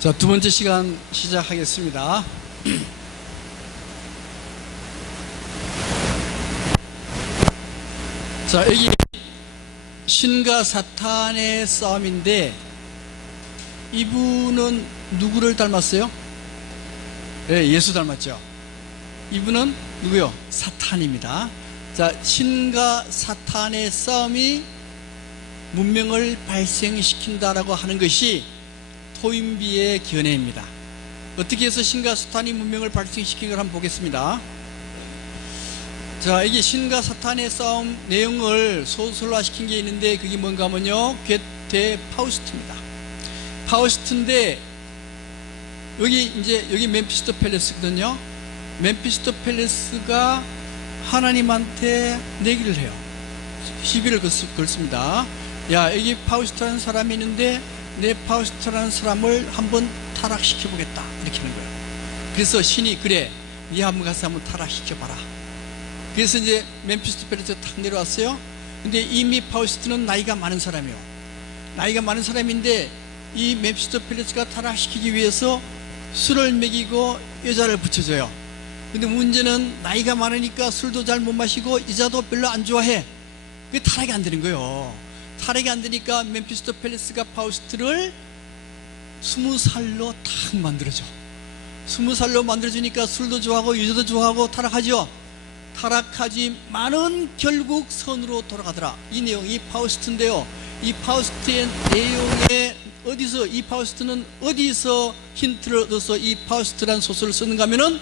자, 두 번째 시간 시작하겠습니다. 자, 여기 신과 사탄의 싸움인데, 이분은 누구를 닮았어요? 네, 예수 닮았죠. 이분은 누구요? 사탄입니다. 자, 신과 사탄의 싸움이 문명을 발생시킨다라고 하는 것이 토인비의 견해입니다. 어떻게 해서 신과 사탄이 문명을 발생시킨 걸 한번 보겠습니다. 자, 이게 신과 사탄의 싸움 내용을 소설화시킨 게 있는데, 그게 뭔가 하면요, 괴테 파우스트입니다. 파우스트인데, 여기 멤피스토 펠레스거든요. 멤피스토 펠레스가 하나님한테 내기를 해요. 시비를 걸습니다. 야, 여기 파우스트라는 사람이 있는데 내 파우스트라는 사람을 한번 타락시켜보겠다, 이렇게 하는 거예요. 그래서 신이, 그래, 네 한번 가서 한번 타락시켜봐라. 그래서 이제 멤피스토 펠레스가 탁 내려왔어요. 근데 이미 파우스트는 나이가 많은 사람이에요. 나이가 많은 사람인데 이 멤피스토 펠레스가 타락시키기 위해서 술을 먹이고 여자를 붙여줘요. 근데 문제는 나이가 많으니까 술도 잘 못 마시고 여자도 별로 안 좋아해. 그게 타락이 안 되는 거예요. 타락이 안 되니까 멤피스토 펠레스가 파우스트를 20살로 탁 만들어줘. 20살로 만들어주니까 술도 좋아하고 여자도 좋아하고 타락하죠. 타락하지만은 결국 선으로 돌아가더라. 이 내용이 파우스트인데요, 이 파우스트의 내용에 이 파우스트는 어디서 힌트를 얻어서 이 파우스트라는 소설을 쓰는가 하면은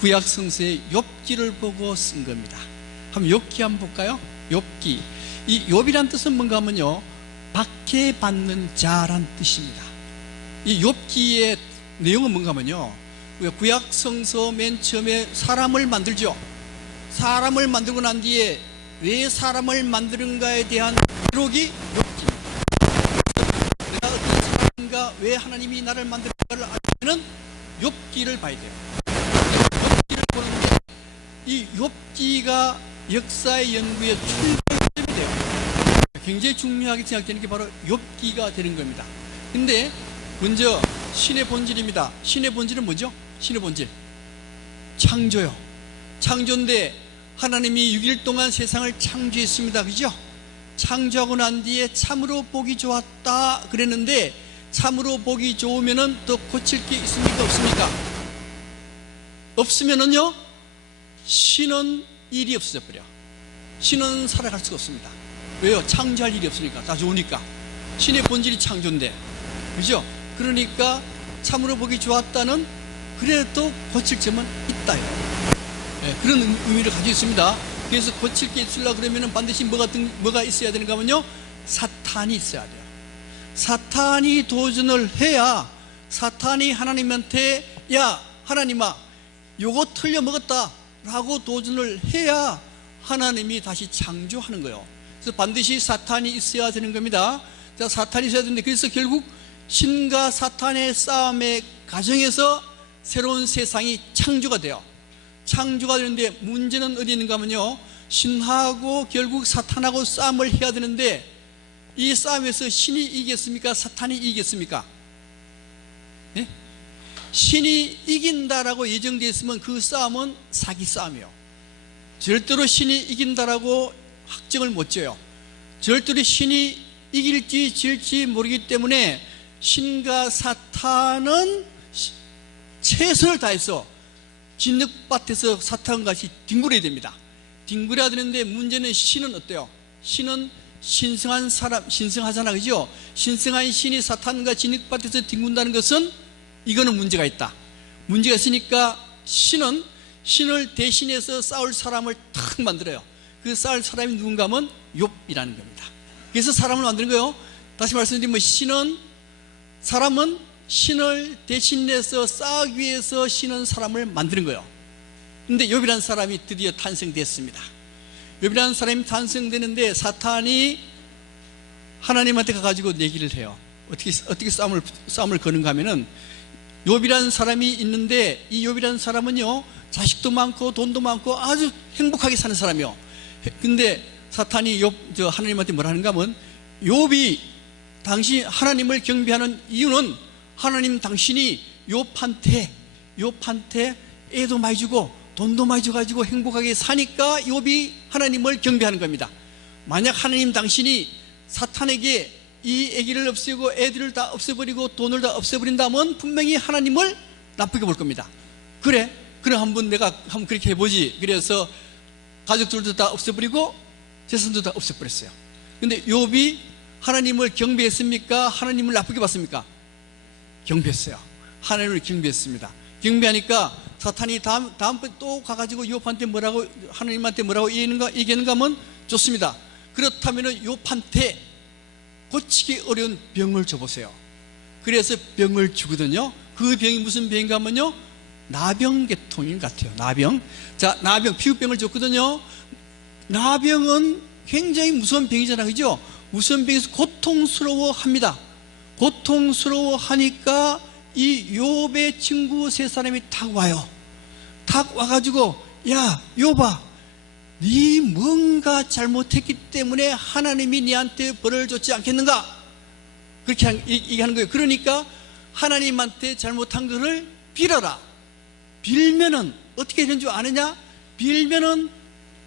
구약 성서의 욥기를 보고 쓴 겁니다. 한번 욥기 한번 볼까요? 욥기. 이 욥이란 뜻은 뭔가 하면요, 박해받는 자란 뜻입니다. 이 욥기의 내용은 뭔가 하면요, 구약 성서 맨 처음에 사람을 만들죠. 사람을 만들고 난 뒤에 왜 사람을 만드는가에 대한 기록이 욥기입니다. 내가 어떤 사람인가, 왜 하나님이 나를 만들었는가를 알려면 욥기를 봐야 돼요. 욥기를 보는데 이 욥기가 역사의 연구의 출발점이 돼요. 굉장히 중요하게 생각되는 게 바로 욥기가 되는 겁니다. 근데 먼저 신의 본질입니다. 신의 본질은 뭐죠? 신의 본질, 창조요. 창조인데 하나님이 6일 동안 세상을 창조했습니다. 그죠? 창조하고 난 뒤에 참으로 보기 좋았다 그랬는데, 참으로 보기 좋으면은 또 고칠 게 있습니까? 없습니까? 없으면은요, 신은 일이 없어져 버려. 신은 살아갈 수가 없습니다. 왜요? 창조할 일이 없으니까. 다 좋으니까. 신의 본질이 창조인데, 그죠? 그러니까 참으로 보기 좋았다는, 그래도 고칠 점은 있다요. 네, 그런 의미를 가지고 있습니다. 그래서 고칠 게 있으려고 그러면 반드시 뭐가 있어야 되는가 하면요, 사탄이 있어야 돼요. 사탄이 도전을 해야, 사탄이 하나님한테 야, 하나님아, 요거 틀려 먹었다 라고 도전을 해야 하나님이 다시 창조하는 거예요. 그래서 반드시 사탄이 있어야 되는 겁니다. 자, 사탄이 있어야 되는데, 그래서 결국 신과 사탄의 싸움의 과정에서 새로운 세상이 창조가 돼요. 창조가 되는데 문제는 어디 있는가 하면요, 신하고 결국 사탄하고 싸움을 해야 되는데, 이 싸움에서 신이 이기겠습니까? 사탄이 이기겠습니까? 네? 신이 이긴다라고 예정되어 있으면 그 싸움은 사기 싸움이에요. 절대로 신이 이긴다라고 확정을 못 지어요. 절대로 신이 이길지 질지 모르기 때문에 신과 사탄은 최선을 다해서 진흙밭에서 사탄과 같이 뒹굴어야 됩니다. 뒹굴어야 되는데, 문제는 신은 어때요? 신은 신성한 사람, 신성하잖아, 그죠? 신성한 신이 사탄과 진흙밭에서 뒹군다는 것은, 이거는 문제가 있다. 문제가 있으니까 신을 대신해서 싸울 사람을 탁 만들어요. 그 싸울 사람이 누군가 하면 욥이라는 겁니다. 그래서 사람을 만드는 거예요. 다시 말씀드리면 사람은 신을 대신해서 싸우기 위해서 신은 사람을 만드는 거예요. 근데 욥이라는 사람이 드디어 탄생됐습니다. 욥이라는 사람이 탄생되는데, 사탄이 하나님한테 가가지고 내기를 해요. 어떻게 싸움을 거는가 하면은, 욥이라는 사람이 있는데, 이 욥이라는 사람은요, 자식도 많고 돈도 많고 아주 행복하게 사는 사람이요. 근데 사탄이 하나님한테 뭐라 하는가 하면, 욥이 당시 하나님을 경배하는 이유는 하나님 당신이 욥한테 애도 많이 주고 돈도 많이 줘가지고 행복하게 사니까 욥이 하나님을 경배하는 겁니다. 만약 하나님 당신이 사탄에게 이 아기를 없애고 애들을 다 없애버리고 돈을 다 없애버린다면 분명히 하나님을 나쁘게 볼 겁니다. 그래 한번 내가 한번 그렇게 해보지. 그래서 가족들도 다 없애버리고 재산도 다 없애버렸어요. 근데 욥이 하나님을 경배했습니까? 하나님을 나쁘게 봤습니까? 경배했어요. 하나님을 경배했습니다. 경배하니까 사탄이 다음번에 또 가가지고 욥한테 뭐라고, 하나님한테 뭐라고 얘기하는가 하면 좋습니다. 그렇다면 욥한테 고치기 어려운 병을 줘보세요. 그래서 병을 주거든요. 그 병이 무슨 병인가 하면요, 나병계통인 것 같아요. 나병. 자, 나병, 피부병을 줬거든요. 나병은 굉장히 무서운 병이잖아요. 그죠? 무서운 병에서 고통스러워 합니다. 고통스러워 하니까 이 욥의 친구 세 사람이 탁 와요. 탁 와가지고, 야, 욥아, 네 뭔가 잘못했기 때문에 하나님이 네한테 벌을 줬지 않겠는가? 그렇게 얘기하는 거예요. 그러니까 하나님한테 잘못한 것을 빌어라. 빌면은 어떻게 되는 줄 아느냐? 빌면은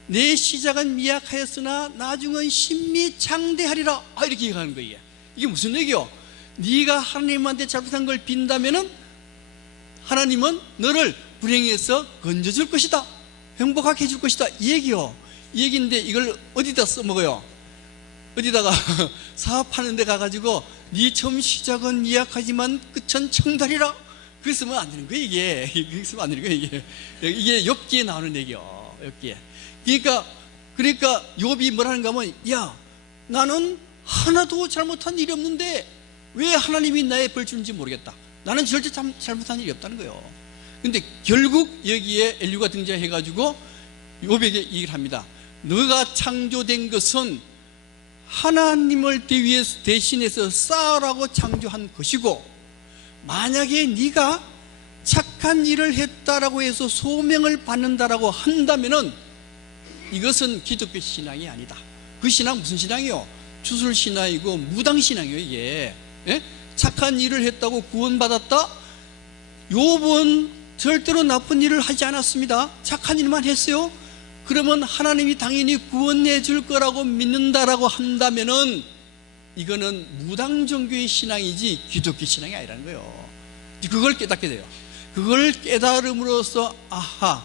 내 시작은 미약하였으나 나중은 신미창대하리라. 이렇게 얘기하는 거예요. 이게 무슨 얘기요? 네가 하나님한테 잘못한 걸 빈다면은 하나님은 너를 불행에서 건져줄 것이다, 행복하게 해줄 것이다, 이 얘기요. 이 얘기인데 이걸 어디다 써먹어요? 어디다가 사업하는 데 가가지고 네 처음 시작은 미약하지만 끝은 청달이라, 그렇게 쓰면 안 되는 거예요. 이게 그렇게 쓰면 안 되는 거예요. 이게 욥기에 나오는 얘기요. 욥기에. 그러니까 욥이 뭐라는가 하면, 야, 나는 하나도 잘못한 일이 없는데 왜 하나님이 나의 벌 주는지 모르겠다. 나는 절대 잘못한 일이 없다는 거예요. 근데 결국 여기에 엘리후가 등장해가지고 욥에게 얘기를 합니다. 너가 창조된 것은 하나님을 대신해서 쌓으라고 창조한 것이고, 만약에 네가 착한 일을 했다라고 해서 소명을 받는다라고 한다면은 이것은 기독교 신앙이 아니다. 그 신앙 무슨 신앙이요? 주술 신앙이고 무당 신앙이에요. 이게 착한 일을 했다고 구원받았다? 욥은 절대로 나쁜 일을 하지 않았습니다. 착한 일만 했어요. 그러면 하나님이 당연히 구원해 줄 거라고 믿는다라고 한다면은 이거는 무당 종교의 신앙이지 기독교 신앙이 아니라는 거예요. 그걸 깨닫게 돼요. 그걸 깨달음으로써, 아하,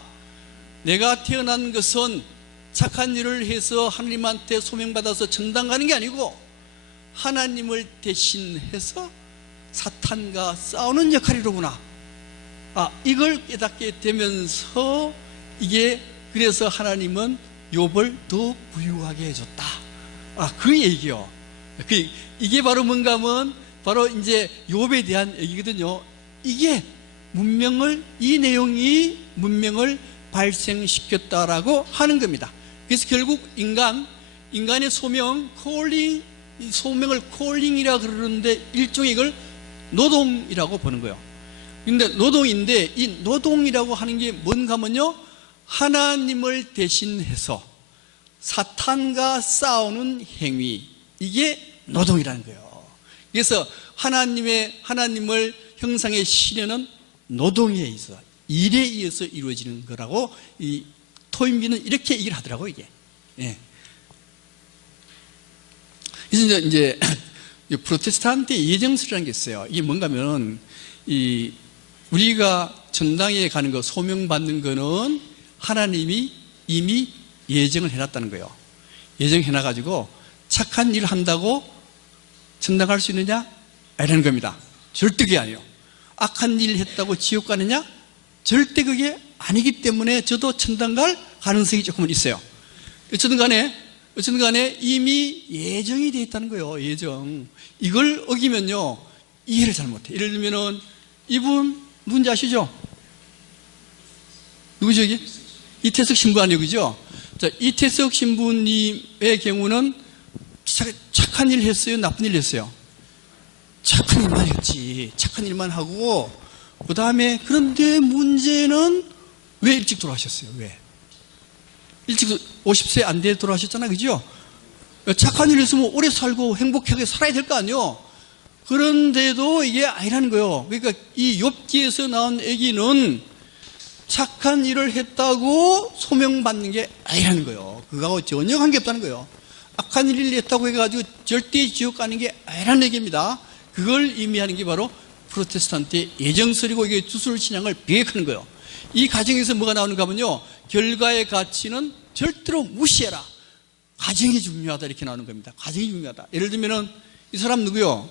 내가 태어난 것은 착한 일을 해서 하나님한테 소명받아서 천당 가는 게 아니고 하나님을 대신해서 사탄과 싸우는 역할이로구나. 이걸 깨닫게 되면서 이게, 그래서 하나님은 욥을 더 부유하게 해줬다. 그 얘기요. 이게 바로 뭔가 하면 바로 이제 욥에 대한 얘기거든요. 이게 이 내용이 문명을 발생시켰다라고 하는 겁니다. 그래서 결국 인간의 소명을 콜링이라 그러는데 일종의 이걸 노동이라고 보는 거예요. 근데 노동인데 이 노동이라고 하는 게 뭔가 하면요, 하나님을 대신해서 사탄과 싸우는 행위, 이게 노동이라는 거예요. 그래서 하나님을 형상의 시련은 노동에 의해서, 일에 의해서 이루어지는 거라고 이 토인비는 이렇게 얘기를 하더라고요. 이게. 그래서 이제 프로테스탄트 예정설이라는 게 있어요. 이게 뭔가 하면 우리가 전당에 가는 거, 소명받는 거는 하나님이 이미 예정을 해놨다는 거예요. 예정해놔가지고 착한 일을 한다고 전당 갈 수 있느냐? 이라는 겁니다. 절대 그게 아니에요. 악한 일을 했다고 지옥 가느냐? 절대 그게 아니기 때문에 저도 천당 갈 가능성이 조금은 있어요. 어쨌든 간에 이미 예정이 되어 있다는 거예요. 예정. 이걸 어기면요, 이해를 잘못해. 예를 들면은 이분 누군지 아시죠? 누구죠 이게? 이태석 신부 아니에요, 그죠? 자, 이태석 신부님의 경우는 착한 일 했어요, 나쁜 일 했어요? 착한 일만 했지. 착한 일만 하고, 그 다음에, 그런데 문제는 왜 일찍 돌아가셨어요? 왜? 일찍 50세 안 돼 돌아가셨잖아요, 그죠? 착한 일 했으면 오래 살고 행복하게 살아야 될 거 아니에요? 그런데도 이게 아니라는 거예요. 그러니까 이 욥기에서 나온 얘기는 착한 일을 했다고 소명받는 게 아니라는 거예요. 그거하고 전혀 관계없다는 거예요. 악한 일을 했다고 해가지고 절대 지옥 가는 게 아니라는 얘기입니다. 그걸 의미하는 게 바로 프로테스탄트의 예정설이고, 이게 주술 신앙을 비핵하는 거예요. 이 가정에서 뭐가 나오는가 하면요, 결과의 가치는 절대로 무시해라, 가정이 중요하다, 이렇게 나오는 겁니다. 가정이 중요하다. 예를 들면은 이 사람 누구요?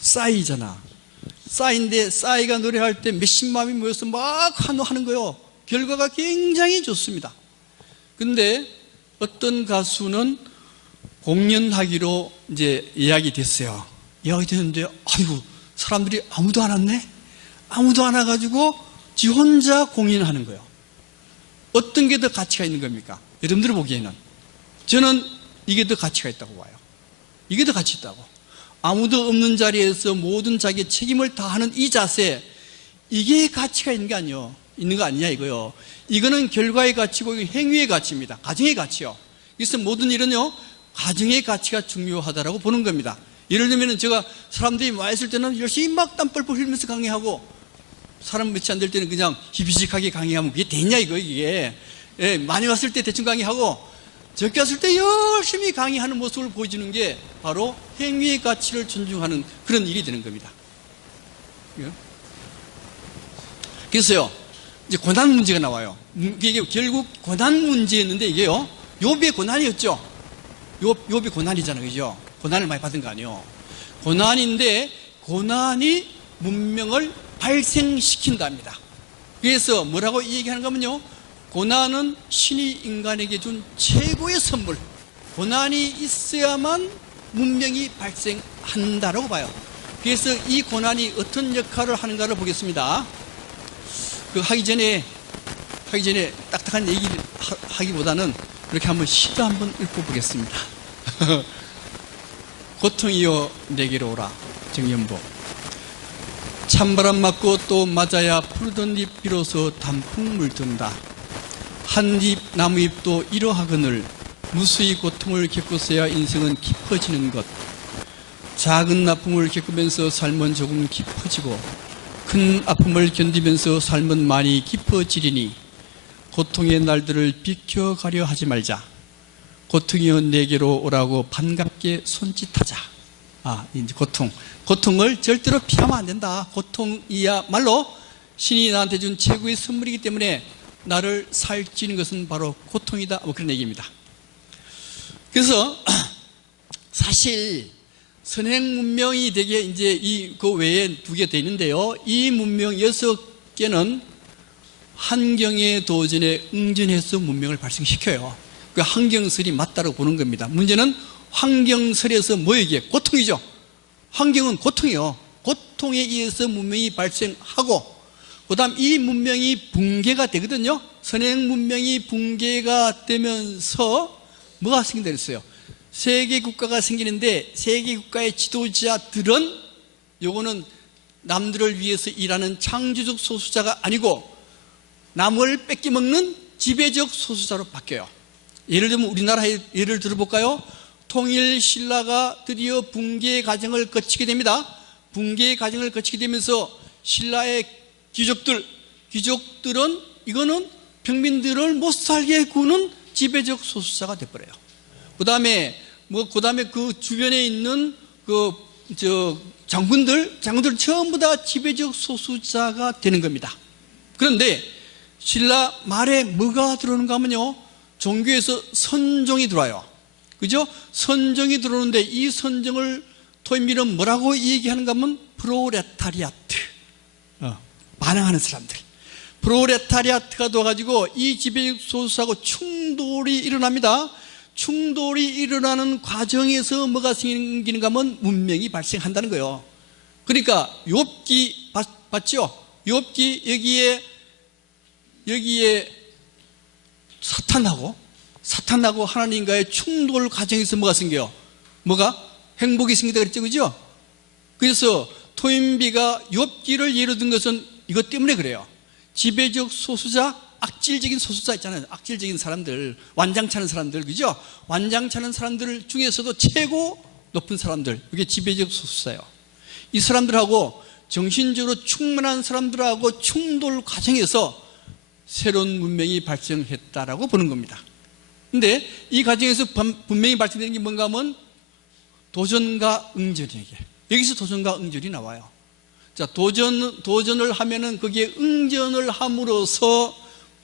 싸이잖아. 싸이인데 싸이가 노래할 때 몇십 마음이 모여서 막 환호하는 거예요. 결과가 굉장히 좋습니다. 근데 어떤 가수는 공연하기로 이제 예약이 됐어요. 예약이 됐는데 아이고 사람들이 아무도 안 왔네? 아무도 안 와가지고 지 혼자 공연하는 거예요. 어떤 게 더 가치가 있는 겁니까? 여러분들 보기에는. 저는 이게 더 가치가 있다고 봐요. 이게 더 가치 있다고. 아무도 없는 자리에서 모든 자기의 책임을 다하는 이 자세, 이게 가치가 있는 게 아니에요. 있는 거 아니냐 이거요. 이거는 결과의 가치고 행위의 가치입니다. 가정의 가치요. 그래서 모든 일은요, 가정의 가치가 중요하다라고 보는 겁니다. 예를 들면 제가 사람들이 많이 있을 때는 열심히 막 땀 뻘뻘 흘리면서 강의하고, 사람 몇이 안 될 때는 그냥 희비식하게 강의하면 그게 되냐 이거 이게. 예, 많이 왔을 때 대충 강의하고 적게 왔을 때 열심히 강의하는 모습을 보여주는 게 바로 행위의 가치를 존중하는 그런 일이 되는 겁니다. 그래서요, 이제 고난 문제가 나와요. 이게 결국 고난 문제였는데, 이게요, 욥의 고난이었죠. 욥이 고난이잖아요, 그죠? 고난을 많이 받은 거 아니에요. 고난인데 고난이 문명을 발생시킨답니다. 그래서 뭐라고 얘기하는가 하면요, 고난은 신이 인간에게 준 최고의 선물, 고난이 있어야만 문명이 발생한다라고 봐요. 그래서 이 고난이 어떤 역할을 하는가를 보겠습니다. 하기 전에 딱딱한 얘기를 하기보다는 이렇게 한번 시도 한번 읽어보겠습니다. 고통이여 내게로 오라. 정연보. 찬바람 맞고 또 맞아야 푸르던 잎 비로소 단풍 물든다. 한 잎 나무잎도 이러하거늘 무수히 고통을 겪고서야 인생은 깊어지는 것. 작은 아픔을 겪으면서 삶은 조금 깊어지고 큰 아픔을 견디면서 삶은 많이 깊어지리니 고통의 날들을 비켜가려 하지 말자. 고통이여 내게로 오라고 반갑게 손짓하자. 이제 고통을 절대로 피하면 안 된다. 고통이야말로 신이 나한테 준 최고의 선물이기 때문에 나를 살찌는 것은 바로 고통이다. 그런 얘기입니다. 그래서 사실 선행 문명이 되게 이제 그 외에 2개 돼 있는데요. 이 문명 6개는 환경의 도전에 응전해서 문명을 발생시켜요. 그 환경설이 맞다고 보는 겁니다. 문제는 환경설에서 뭐이게? 고통이죠. 환경은 고통이요. 고통에 의해서 문명이 발생하고, 그 다음 이 문명이 붕괴가 되거든요. 선행 문명이 붕괴가 되면서 뭐가 생긴다 그랬어요? 세계 국가가 생기는데, 세계 국가의 지도자들은 요거는 남들을 위해서 일하는 창조적 소수자가 아니고 남을 뺏기먹는 지배적 소수자로 바뀌어요. 예를 들면 우리나라의 예를 들어볼까요? 통일 신라가 드디어 붕괴의 과정을 거치게 됩니다. 붕괴의 과정을 거치게 되면서 신라의 귀족들은 이거는 평민들을 못 살게 구는 지배적 소수자가 돼버려요. 그 다음에 그 주변에 있는 장군들 전부 다 지배적 소수자가 되는 겁니다. 그런데 신라 말에 뭐가 들어오는가 하면요, 종교에서 선종이 들어와요. 그죠? 선종이 들어오는데 이 선종을 토인비는 뭐라고 얘기하는가 하면 프로레타리아트, 반항하는 사람들. 프로레타리아트가 도와가지고 이 지배적 소수하고 충돌이 일어납니다. 충돌이 일어나는 과정에서 뭐가 생기는가 하면 문명이 발생한다는 거예요. 그러니까 욥기 봤죠? 욥기 여기에 사탄하고 하나님과의 충돌 과정에서 뭐가 생겨요? 행복이 생기다 그랬죠, 그죠? 그래서 토인비가 욥기를 예로 든 것은 이것 때문에 그래요. 지배적 소수자, 악질적인 소수자 있잖아요. 악질적인 사람들, 완장차는 사람들, 그죠? 완장차는 사람들 중에서도 최고 높은 사람들, 이게 지배적 소수자예요. 이 사람들하고 정신적으로 충만한 사람들하고 충돌 과정에서 새로운 문명이 발생했다라고 보는 겁니다. 근데 이 과정에서 분명히 발생되는 게 뭔가 하면 도전과 응전이에요. 여기서 도전과 응전이 나와요. 자, 도전을 하면은 거기에 응전을 함으로써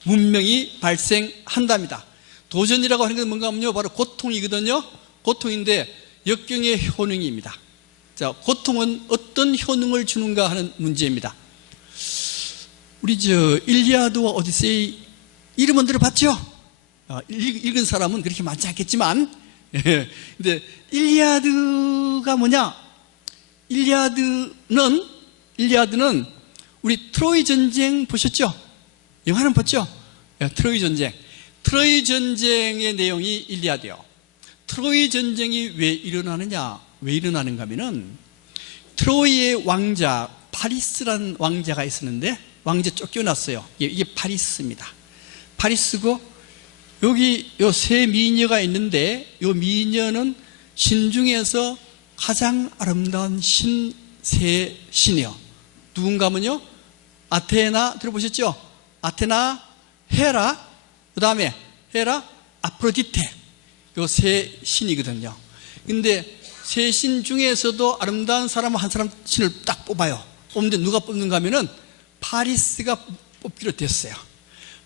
문명이 발생한답니다. 도전이라고 하는 건 뭔가 하면요, 바로 고통이거든요. 고통인데 역경의 효능입니다. 자, 고통은 어떤 효능을 주는가 하는 문제입니다. 우리 일리아드와 오디세이 이름은 들어봤죠? 읽은 사람은 그렇게 많지 않겠지만, 근데 일리아드가 뭐냐? 일리아드는 우리 트로이 전쟁 보셨죠? 영화는 봤죠? 트로이 전쟁. 트로이 전쟁의 내용이 일리아드예요. 트로이 전쟁이 왜 일어나느냐? 왜 일어나는가 하면은 트로이의 왕자 파리스라는 왕자가 있었는데 왕자 쫓겨났어요. 이게 파리스입니다. 파리스고 여기 요 세 미녀가 있는데 요 미녀는 신 중에서 가장 아름다운 세 신이요. 누군가 하면요, 아테나 들어보셨죠? 아테나, 헤라, 그 다음에 헤라, 아프로디테, 요 세 신이거든요. 근데 세 신 중에서도 아름다운 사람 한 사람 신을 딱 뽑아요. 뽑는데 누가 뽑는가 하면은 파리스가 뽑기로 됐어요.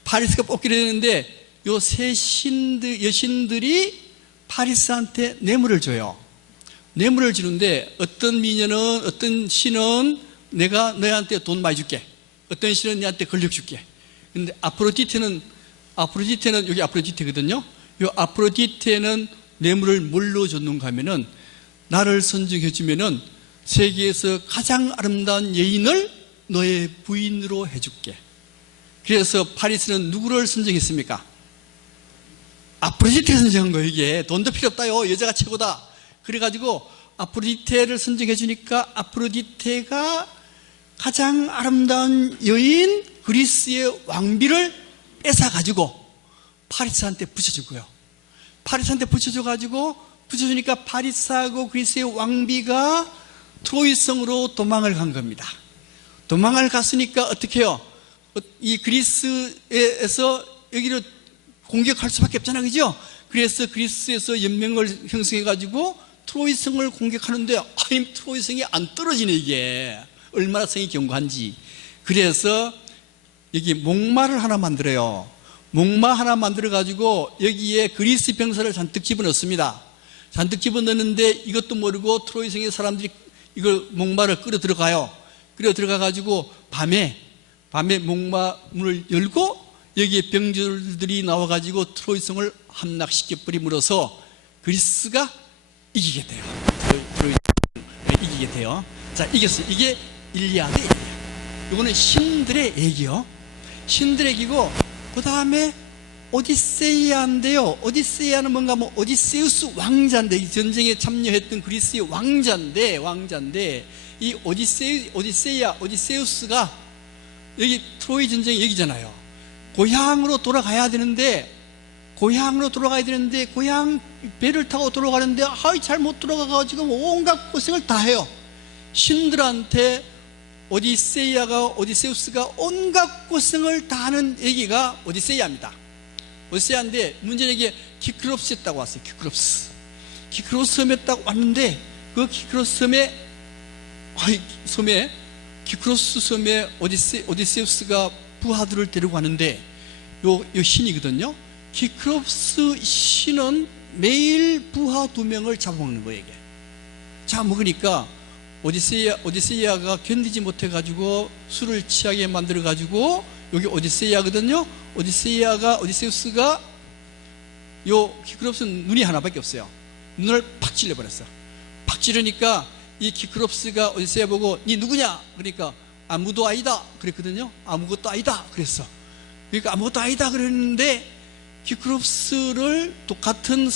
파리스가 뽑기로 됐는데 요 세 여신들이 파리스한테 뇌물을 줘요. 뇌물을 주는데 어떤 미녀는, 어떤 신은 내가 너한테 돈 많이 줄게, 어떤 신은 너한테 권력 줄게. 근데 아프로디테는 여기 아프로디테거든요. 요 아프로디테는 뇌물을 뭘로 줬는가 하면은 나를 선정해 주면은 세계에서 가장 아름다운 여인을 너의 부인으로 해줄게. 그래서 파리스는 누구를 선정했습니까? 아프로디테를 선정한 거예요. 이게 돈도 필요 없다요, 여자가 최고다. 그래가지고 아프로디테를 선정해 주니까 아프로디테가 가장 아름다운 여인 그리스의 왕비를 뺏어가지고 파리스한테 붙여주고요. 파리스한테 붙여주니까 파리스하고 그리스의 왕비가 트로이성으로 도망을 간 겁니다. 도망을 갔으니까 어떻게 해요? 이 그리스에서 여기로 공격할 수밖에 없잖아, 그죠? 그래서 그리스에서 연맹을 형성해가지고 트로이성을 공격하는데 트로이성이 안 떨어지네. 이게 얼마나 성이 견고한지. 그래서 여기 목마를 하나 만들어요. 목마 하나 만들어가지고 여기에 그리스 병사를 잔뜩 집어넣습니다. 잔뜩 집어넣는데 이것도 모르고 트로이성의 사람들이 이걸 목마를 끌어 들어가요. 끌어 들어가가지고 밤에 목마 문을 열고 여기에 병졸들이 나와가지고 트로이성을 함락시켜 버림으로써 그리스가 이기게 돼요. 이기게 돼요. 자, 이겼어요. 이게 일리아드 얘기예요. 이거는 신들의 얘기요. 신들의 얘기고, 그 다음에 오디세이아인데요. 오디세이아는 뭔가 오디세우스 왕자인데, 이 전쟁에 참여했던 그리스의 왕자인데 이 오디세우스가 여기 트로이 전쟁 얘기잖아요. 고향으로 돌아가야 되는데 고향 배를 타고 돌아가는데 잘못 돌아가가지고 온갖 고생을 다 해요. 신들한테 오디세우스가 온갖 고생을 다 하는 얘기가 오디세이아입니다. 오디세이아인데 문제는 이게 키크롭스에 딱 왔어요. 키크로스 섬에 딱 왔는데 그 키크로스 섬에 오디세우스가 부하들을 데리고 가는데 요 신이거든요. 키크롭스 신은 매일 부하 2명을 잡아먹는 거예요. 이게 잡아먹으니까 오디세이아가 견디지 못해가지고 술을 취하게 만들어가지고, 여기 오디세이아거든요. 오디세우스가 요 키크롭스는 눈이 하나밖에 없어요. 눈을 팍 찔러버렸어. 팍 찌르니까 이 키크롭스가 오디세이아 보고 니 누구냐? 그러니까 아무도 아니다 그랬거든요. 아무것도 아니다 그랬어. 그러니까 아무것도 아니다 그랬는데 키크롭스를 또 같은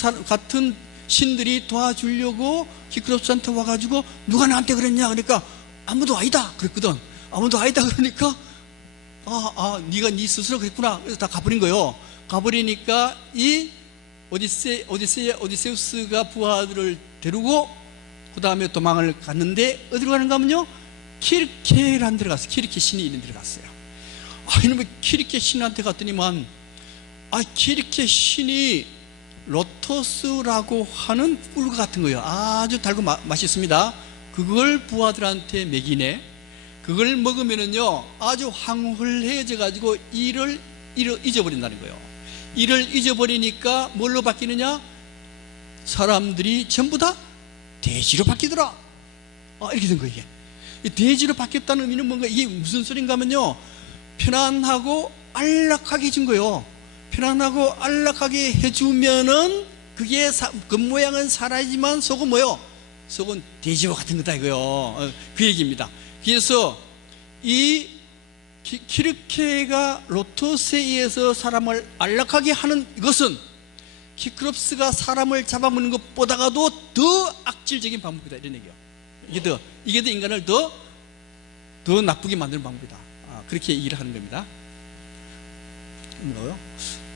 신들이 도와주려고 키크롭스한테 와가지고 누가 나한테 그랬냐? 그러니까 아무도 아니다 그랬거든. 아무도 아니다 그러니까 네가 네 스스로 그랬구나. 그래서 다 가버린 거예요. 가버리니까 이 오디세우스가 부하들을 데리고 그 다음에 도망을 갔는데 어디로 가는가 하면요, 키르케라는 데 들어갔어요. 키르케 신이 있는 데 들어갔어요. 이놈의 키르케 신한테 갔더니만, 키르케 신이 로토스라고 하는 꿀 같은 거예요. 아주 달고 맛있습니다. 그걸 부하들한테 먹이네. 그걸 먹으면은요 아주 황홀해져 가지고 일을 잊어버린다는 거예요. 일을 잊어버리니까 뭘로 바뀌느냐? 사람들이 전부 다 돼지로 바뀌더라. 이렇게 된 거예요. 이게 돼지로 바뀌었다는 의미는 뭔가, 이게 무슨 소린가 하면요, 편안하고 안락하게 해준 거예요. 편안하고 안락하게 해주면은 그게 겉모양은 사라지만 속은 뭐요? 속은 돼지와 같은 거다 이거요. 그 얘기입니다. 그래서 이 키르케가 로토스에 의해서 사람을 안락하게 하는 이것은 키크롭스가 사람을 잡아먹는 것보다도 더 악질적인 방법이다, 이런 얘기예요. 이게 더 인간을 더 나쁘게 만드는 방법이다. 그렇게 얘기를 하는 겁니다.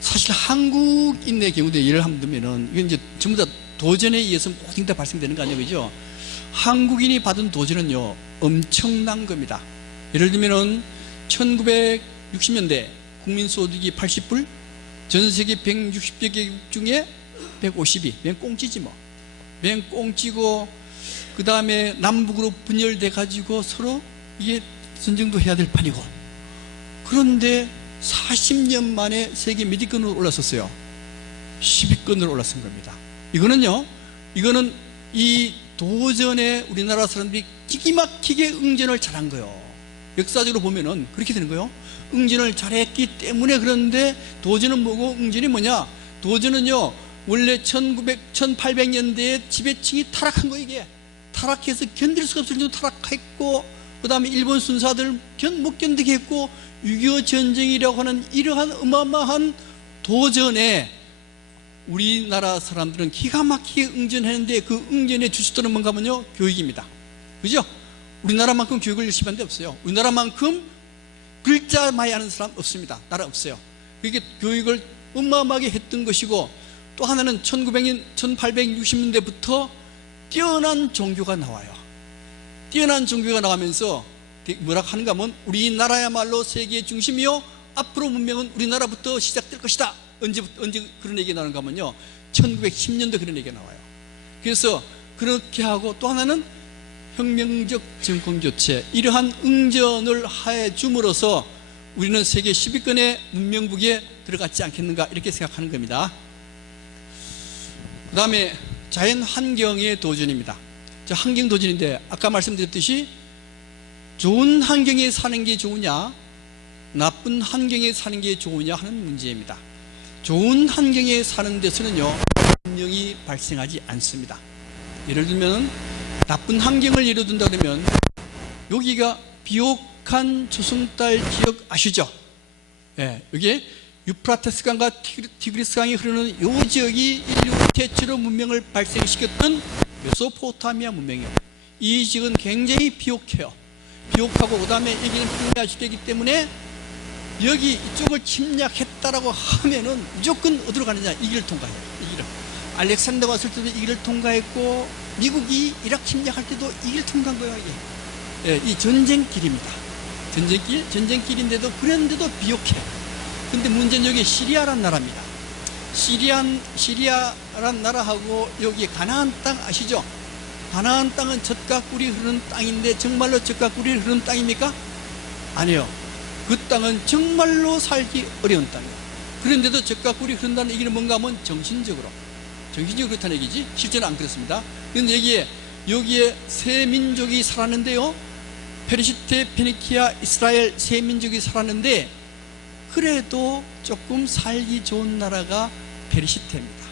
사실 한국인의 경우도 예를 한번 들면은, 이건 이제 전부 다 도전에 의해서 모든 게 다 발생되는 거 아니에요, 그죠? 한국인이 받은 도전은요 엄청난 겁니다. 예를 들면은 1960년대 국민소득이 80불, 전세계 160개 개국 중에 150이 맨 꽁찌지 뭐. 맨 꽁찌고, 그 다음에 남북으로 분열돼 가지고 서로 이게 전쟁도 해야 될 판이고, 그런데 40년 만에 세계 몇 위권으로 올랐었어요? 10위권으로 올랐은 겁니다. 이거는 이 도전에 우리나라 사람들이 기가 막히게 응전을 잘한 거예요. 역사적으로 보면은 그렇게 되는 거예요. 응전을 잘했기 때문에. 그런데 도전은 뭐고 응전이 뭐냐? 도전은요 원래 1800년대에 지배층이 타락한 거, 이게 타락해서 견딜 수가 없을 정도로 타락했고, 그 다음에 일본 순사들 못 견디게 했고, 6.25 전쟁이라고 하는 이러한 어마어마한 도전에 우리나라 사람들은 기가 막히게 응전했는데, 그 응전의 주축들은 뭔가 하면요 교육입니다. 그죠? 우리나라만큼 교육을 열심히 한 데 없어요. 우리나라만큼 글자 많이 아는 사람 없습니다. 나라 없어요. 그게 교육을 어마어마하게 했던 것이고, 또 하나는 1900년 1860년대부터 뛰어난 종교가 나와요. 뛰어난 종교가 나가면서 뭐라 하는가 하면, 우리나라야말로 세계의 중심이요, 앞으로 문명은 우리나라부터 시작될 것이다. 언제 그런 얘기가 나오는가 하면요, 1910년도 그런 얘기가 나와요. 그래서 그렇게 하고, 또 하나는 혁명적 정권 교체, 이러한 응전을 해 줌으로써 우리는 세계 10위권의 문명국에 들어갔지 않겠는가, 이렇게 생각하는 겁니다. 그 다음에 자연 환경의 도전입니다. 환경 도전인데, 아까 말씀드렸듯이 좋은 환경에 사는 게 좋으냐, 나쁜 환경에 사는 게 좋으냐 하는 문제입니다. 좋은 환경에 사는 데서는요 문명이 발생하지 않습니다. 예를 들면 나쁜 환경을 예로 든다 그러면, 여기가 비옥한 조승달 지역 아시죠? 여기에 유프라테스 강과 티그리스 강이 흐르는 이 지역이 인류 최초로 문명을 발생시켰던 메소포타미아 문명이에요. 이 지역은 굉장히 비옥해요. 비옥하고, 그 다음에 여기는 평야 지대이기 때문에 여기 이쪽을 침략했다라고 하면은 무조건 어디로 가느냐? 이 길을 통과해요. 이 길을. 알렉산더 왔을 때도 이 길을 통과했고, 미국이 이라크 침략할 때도 이 길을 통과한 거예요, 이게. 이 전쟁길입니다. 전쟁길인데도, 그런데도 비옥해. 근데 문제는 여기 시리아란 나라입니다. 시리아란 나라하고 여기 가나안 땅 아시죠? 가나안 땅은 젖과 꿀이 흐르는 땅인데, 정말로 젖과 꿀이 흐르는 땅입니까? 아니요. 그 땅은 정말로 살기 어려운 땅이에요. 그런데도 젖과 꿀이 흐른다는 얘기는 뭔가 하면 정신적으로 그렇다는 얘기지, 실제는 안 그렇습니다. 그런데 여기에 세 민족이 살았는데요, 페르시테, 페니키아, 이스라엘 세 민족이 살았는데, 그래도 조금 살기 좋은 나라가 페르시테입니다.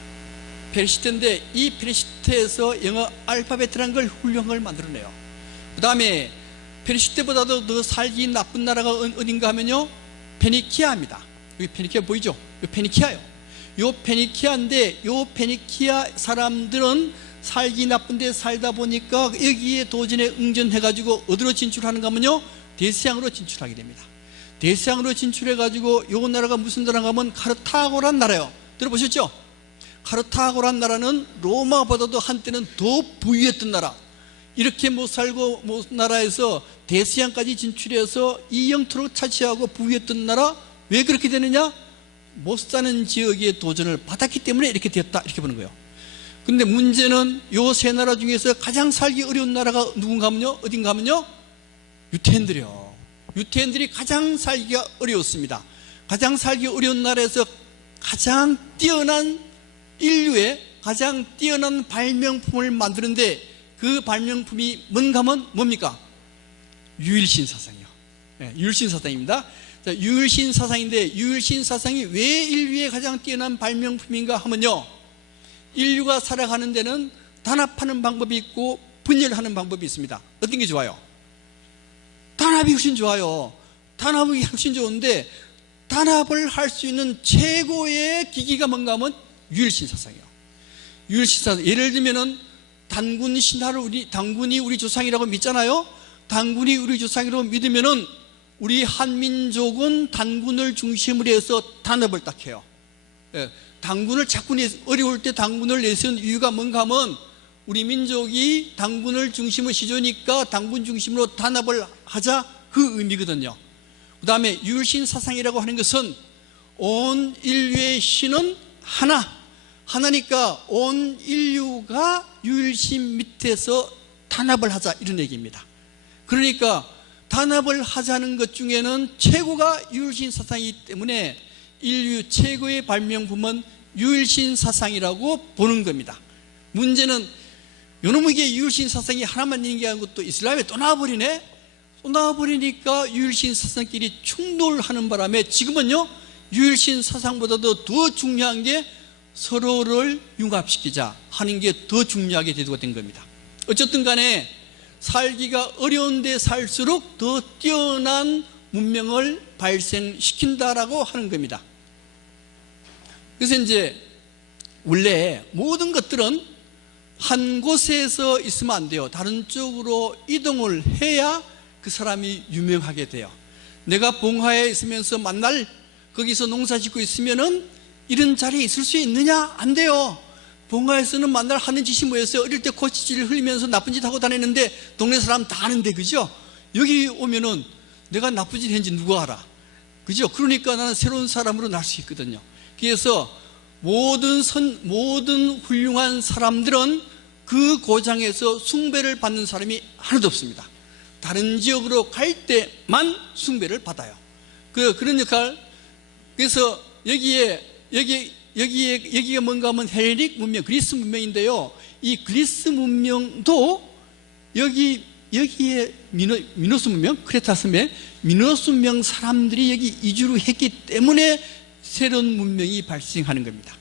페르시테인데, 이 페르시테에서 영어 알파벳이라는 걸 훌륭한 걸 만들어내요. 그 다음에 페르시테보다도 더 살기 나쁜 나라가 어딘가 하면요, 페니키아입니다. 여기 페니키아 보이죠? 이 페니키아요. 요 페니키아인데, 요 페니키아 사람들은 살기 나쁜 데 살다 보니까 여기에 도전에 응전해가지고 어디로 진출하는가 하면요, 대서양으로 진출하게 됩니다. 대서양으로 진출해가지고 요 나라가 무슨 나라인가 하면 카르타고란 나라예요. 들어보셨죠? 카르타고란 나라는 로마보다도 한때는 더 부유했던 나라. 이렇게 못 살고 못 나라에서 대서양까지 진출해서 이 영토를 차지하고 부유했던 나라, 왜 그렇게 되느냐? 못 사는 지역의 도전을 받았기 때문에 이렇게 되었다, 이렇게 보는 거예요. 근데 문제는 요 세 나라 중에서 가장 살기 어려운 나라가 누군가 하면요, 어딘가 하면요, 유태인들이요. 유태인들이 가장 살기가 어려웠습니다. 가장 살기 어려운 나라에서 가장 뛰어난 인류의 가장 뛰어난 발명품을 만드는데, 그 발명품이 뭔가 하면 뭡니까? 유일신 사상이요. 네, 유일신 사상입니다. 자, 유일신 사상인데, 유일신 사상이 왜 인류의 가장 뛰어난 발명품인가 하면요, 인류가 살아가는 데는 단합하는 방법이 있고 분열하는 방법이 있습니다. 어떤 게 좋아요? 단합이 훨씬 좋아요. 단합이 훨씬 좋은데, 단합을 할 수 있는 최고의 기기가 뭔가 하면 유일신 사상이에요. 유일신 사상. 예를 들면은 단군 신화를 단군이 우리 조상이라고 믿잖아요. 단군이 우리 조상이라고 믿으면은 우리 한민족은 단군을 중심으로 해서 단합을 딱 해요. 예, 단군을 자꾸 어려울 때 단군을 내세운 이유가 뭔가 하면 우리 민족이 단군을 중심으로 시조니까 단군 중심으로 단합을 하자, 그 의미거든요. 그 다음에 유일신 사상이라고 하는 것은 온 인류의 신은 하나니까 온 인류가 유일신 밑에서 단합을 하자, 이런 얘기입니다. 그러니까 단합을 하자는 것 중에는 최고가 유일신 사상이기 때문에 인류 최고의 발명품은 유일신 사상이라고 보는 겁니다. 문제는 요놈에게 유일신 사상이 하나만 있는 게 아니고 또 이슬람에 또 나와버리네. 또 나와버리니까 유일신 사상끼리 충돌하는 바람에 지금은요, 유일신 사상보다도 더 중요한 게 서로를 융합시키자 하는 게 더 중요하게 되도록 된 겁니다. 어쨌든 간에 살기가 어려운데 살수록 더 뛰어난 문명을 발생시킨다라고 하는 겁니다. 그래서 이제 원래 모든 것들은 한 곳에서 있으면 안 돼요. 다른 쪽으로 이동을 해야 그 사람이 유명하게 돼요. 내가 봉화에 있으면서 만날, 거기서 농사 짓고 있으면은 이런 자리에 있을 수 있느냐? 안 돼요. 봉화에서는 만날 하는 짓이 뭐였어요? 어릴 때 코치질을 흘리면서 나쁜 짓 하고 다녔는데 동네 사람 다 아는데, 그죠? 여기 오면은 내가 나쁜 짓 했는지 누가 알아? 그죠? 그러니까 나는 새로운 사람으로 날 수 있거든요. 그래서 모든 훌륭한 사람들은 그 고장에서 숭배를 받는 사람이 하나도 없습니다. 다른 지역으로 갈 때만 숭배를 받아요. 그런 역할. 그래서 여기가 뭔가 하면 헬레닉 문명, 그리스 문명인데요. 이 그리스 문명도 여기에 미노스 문명, 크레타스의 미노스 문명 사람들이 여기 이주를 했기 때문에 새로운 문명이 발생하는 겁니다.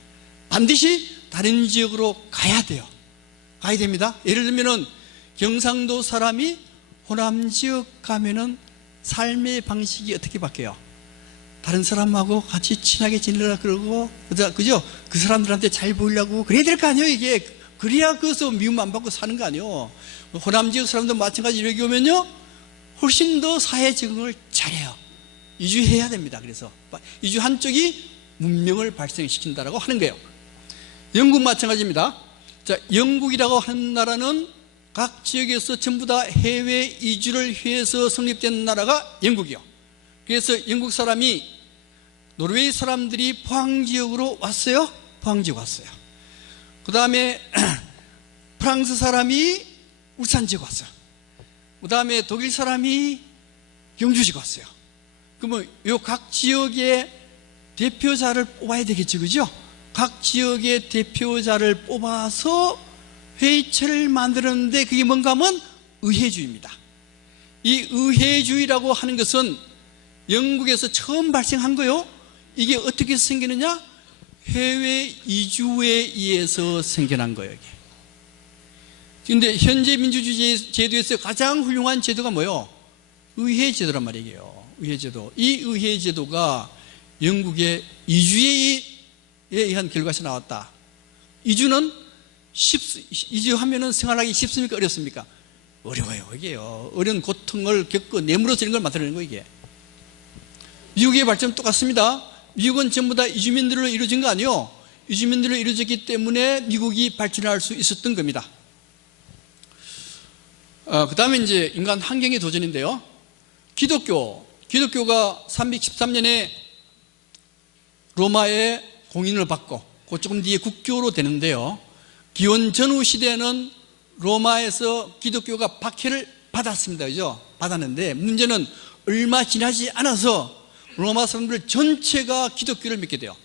반드시 다른 지역으로 가야 돼요. 가야 됩니다. 예를 들면은 경상도 사람이 호남 지역 가면은 삶의 방식이 어떻게 바뀌어요? 다른 사람하고 같이 친하게 지내라 그러고, 그죠? 그 사람들한테 잘 보이려고 그래야 될 거 아니에요, 이게. 그래야 그래서 미움 안 받고 사는 거 아니에요. 호남 지역 사람도 마찬가지. 여기 오면요, 훨씬 더 사회 적응을 잘해요. 이주해야 됩니다. 그래서 이주 한쪽이 문명을 발생시킨다라고 하는 거예요. 영국 마찬가지입니다. 자, 영국이라고 하는 나라는 각 지역에서 전부 다 해외 이주를 위해서 성립된 나라가 영국이요. 그래서 영국 사람이, 노르웨이 사람들이 포항 지역으로 왔어요. 포항 지역 왔어요. 그 다음에 프랑스 사람이 울산 지역 왔어요. 그 다음에 독일 사람이 경주 지역 왔어요. 그러면 요 각 지역의 대표자를 뽑아야 되겠죠, 그죠? 각 지역의 대표자를 뽑아서 회의체를 만들었는데, 그게 뭔가 하면 의회주의입니다. 이 의회주의라고 하는 것은 영국에서 처음 발생한 거요. 이게 어떻게 생기느냐? 해외 이주에 의해서 생겨난 거예요, 이게. 그런데 현재 민주주의 제도에서 가장 훌륭한 제도가 뭐예요? 의회제도란 말이에요. 의회제도. 이 의회제도가 영국의 이주에 의한 결과에서 나왔다. 이주하면은 생활하기 쉽습니까? 어렵습니까? 어려워요, 이게요. 어려운 고통을 겪고 내물어서 이런 걸 만들어내는 거예요, 이게. 미국의 발전은 똑같습니다. 미국은 전부 다 이주민들로 이루어진 거 아니에요. 이주민들로 이루어졌기 때문에 미국이 발전할 수 있었던 겁니다. 그 다음에 이제 인간 환경의 도전인데요. 기독교가 313년에 로마의 공인을 받고 그 조금 뒤에 국교로 되는데요. 기원 전후 시대에는 로마에서 기독교가 박해를 받았습니다. 그죠? 받았는데 문제는 얼마 지나지 않아서 로마 사람들 전체가 기독교를 믿게 돼요.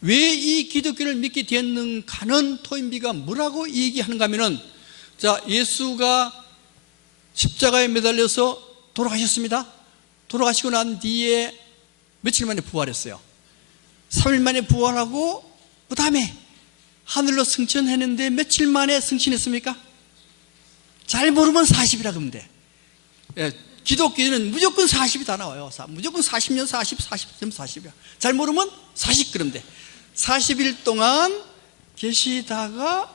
왜 이 기독교를 믿게 되었는가는 토인비가 뭐라고 얘기하는가 하면은, 자, 예수가 십자가에 매달려서 돌아가셨습니다. 돌아가시고 난 뒤에 며칠 만에 부활했어요. 3일 만에 부활하고 그 다음에 하늘로 승천했는데 며칠 만에 승천했습니까? 잘 모르면 40이라 그러면 돼. 기독교는 무조건 40이 다 나와요. 무조건 40년 40년 40이야. 잘 모르면 40 그러면 돼. 40일 동안 계시다가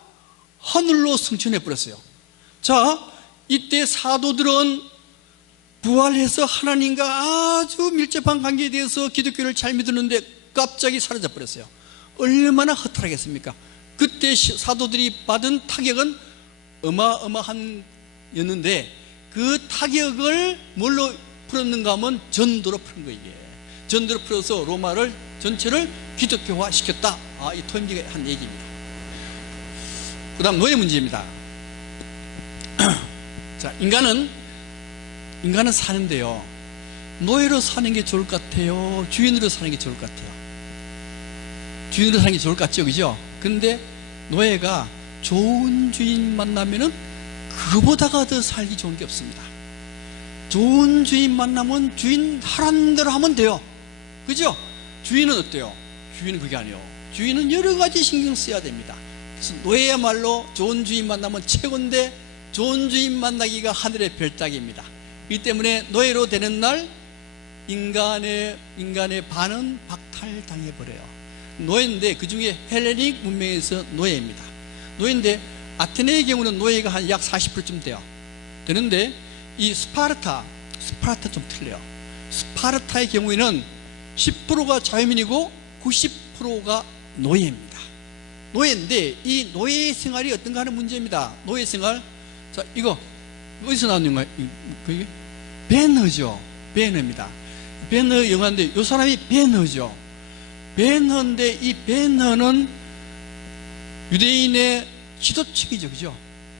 하늘로 승천해 버렸어요. 자, 이때 사도들은 부활해서 하나님과 아주 밀접한 관계에 대해서 기독교를 잘 믿었는데 갑자기 사라져 버렸어요. 얼마나 허탈하겠습니까? 그때 사도들이 받은 타격은 어마어마한 였는데, 그 타격을 뭘로 풀었는가 하면 전도로 푸는 거예요. 이게 전도로 풀어서 로마를 전체를 기독교화 시켰다. 이 토인비가 한 얘기입니다. 그 다음 노예 문제입니다. 자, 인간은 사는데요, 노예로 사는 게 좋을 것 같아요, 주인으로 사는 게 좋을 것 같아요? 주인으로 사는 게 좋을 것 같죠, 그죠? 근데 노예가 좋은 주인 만나면은 그보다가 더 살기 좋은 게 없습니다. 좋은 주인 만나면 주인 하라는 대로 하면 돼요, 그죠? 주인은 어때요? 주인은 그게 아니에요. 주인은 여러 가지 신경 써야 됩니다. 그래서 노예야말로 좋은 주인 만나면 최고인데, 좋은 주인 만나기가 하늘의 별따기입니다. 이 때문에 노예로 되는 날 인간의 반은 박탈당해버려요. 노예인데, 그 중에 헬레닉 문명에서 노예입니다. 노예인데 아테네의 경우는 노예가 한 약 40%쯤 돼요. 되는데 이 스파르타 좀 틀려요. 스파르타의 경우에는 10%가 자유민이고 90%가 노예입니다. 노예인데 이 노예 생활이 어떤가 하는 문제입니다. 노예 생활, 자, 이거 어디서 나오는 거예요? 그게 베너죠. 베너입니다. 베너 영화인데 이 사람이 베너죠. 베너인데 이 베너는 유대인의 지도층이죠, 그죠?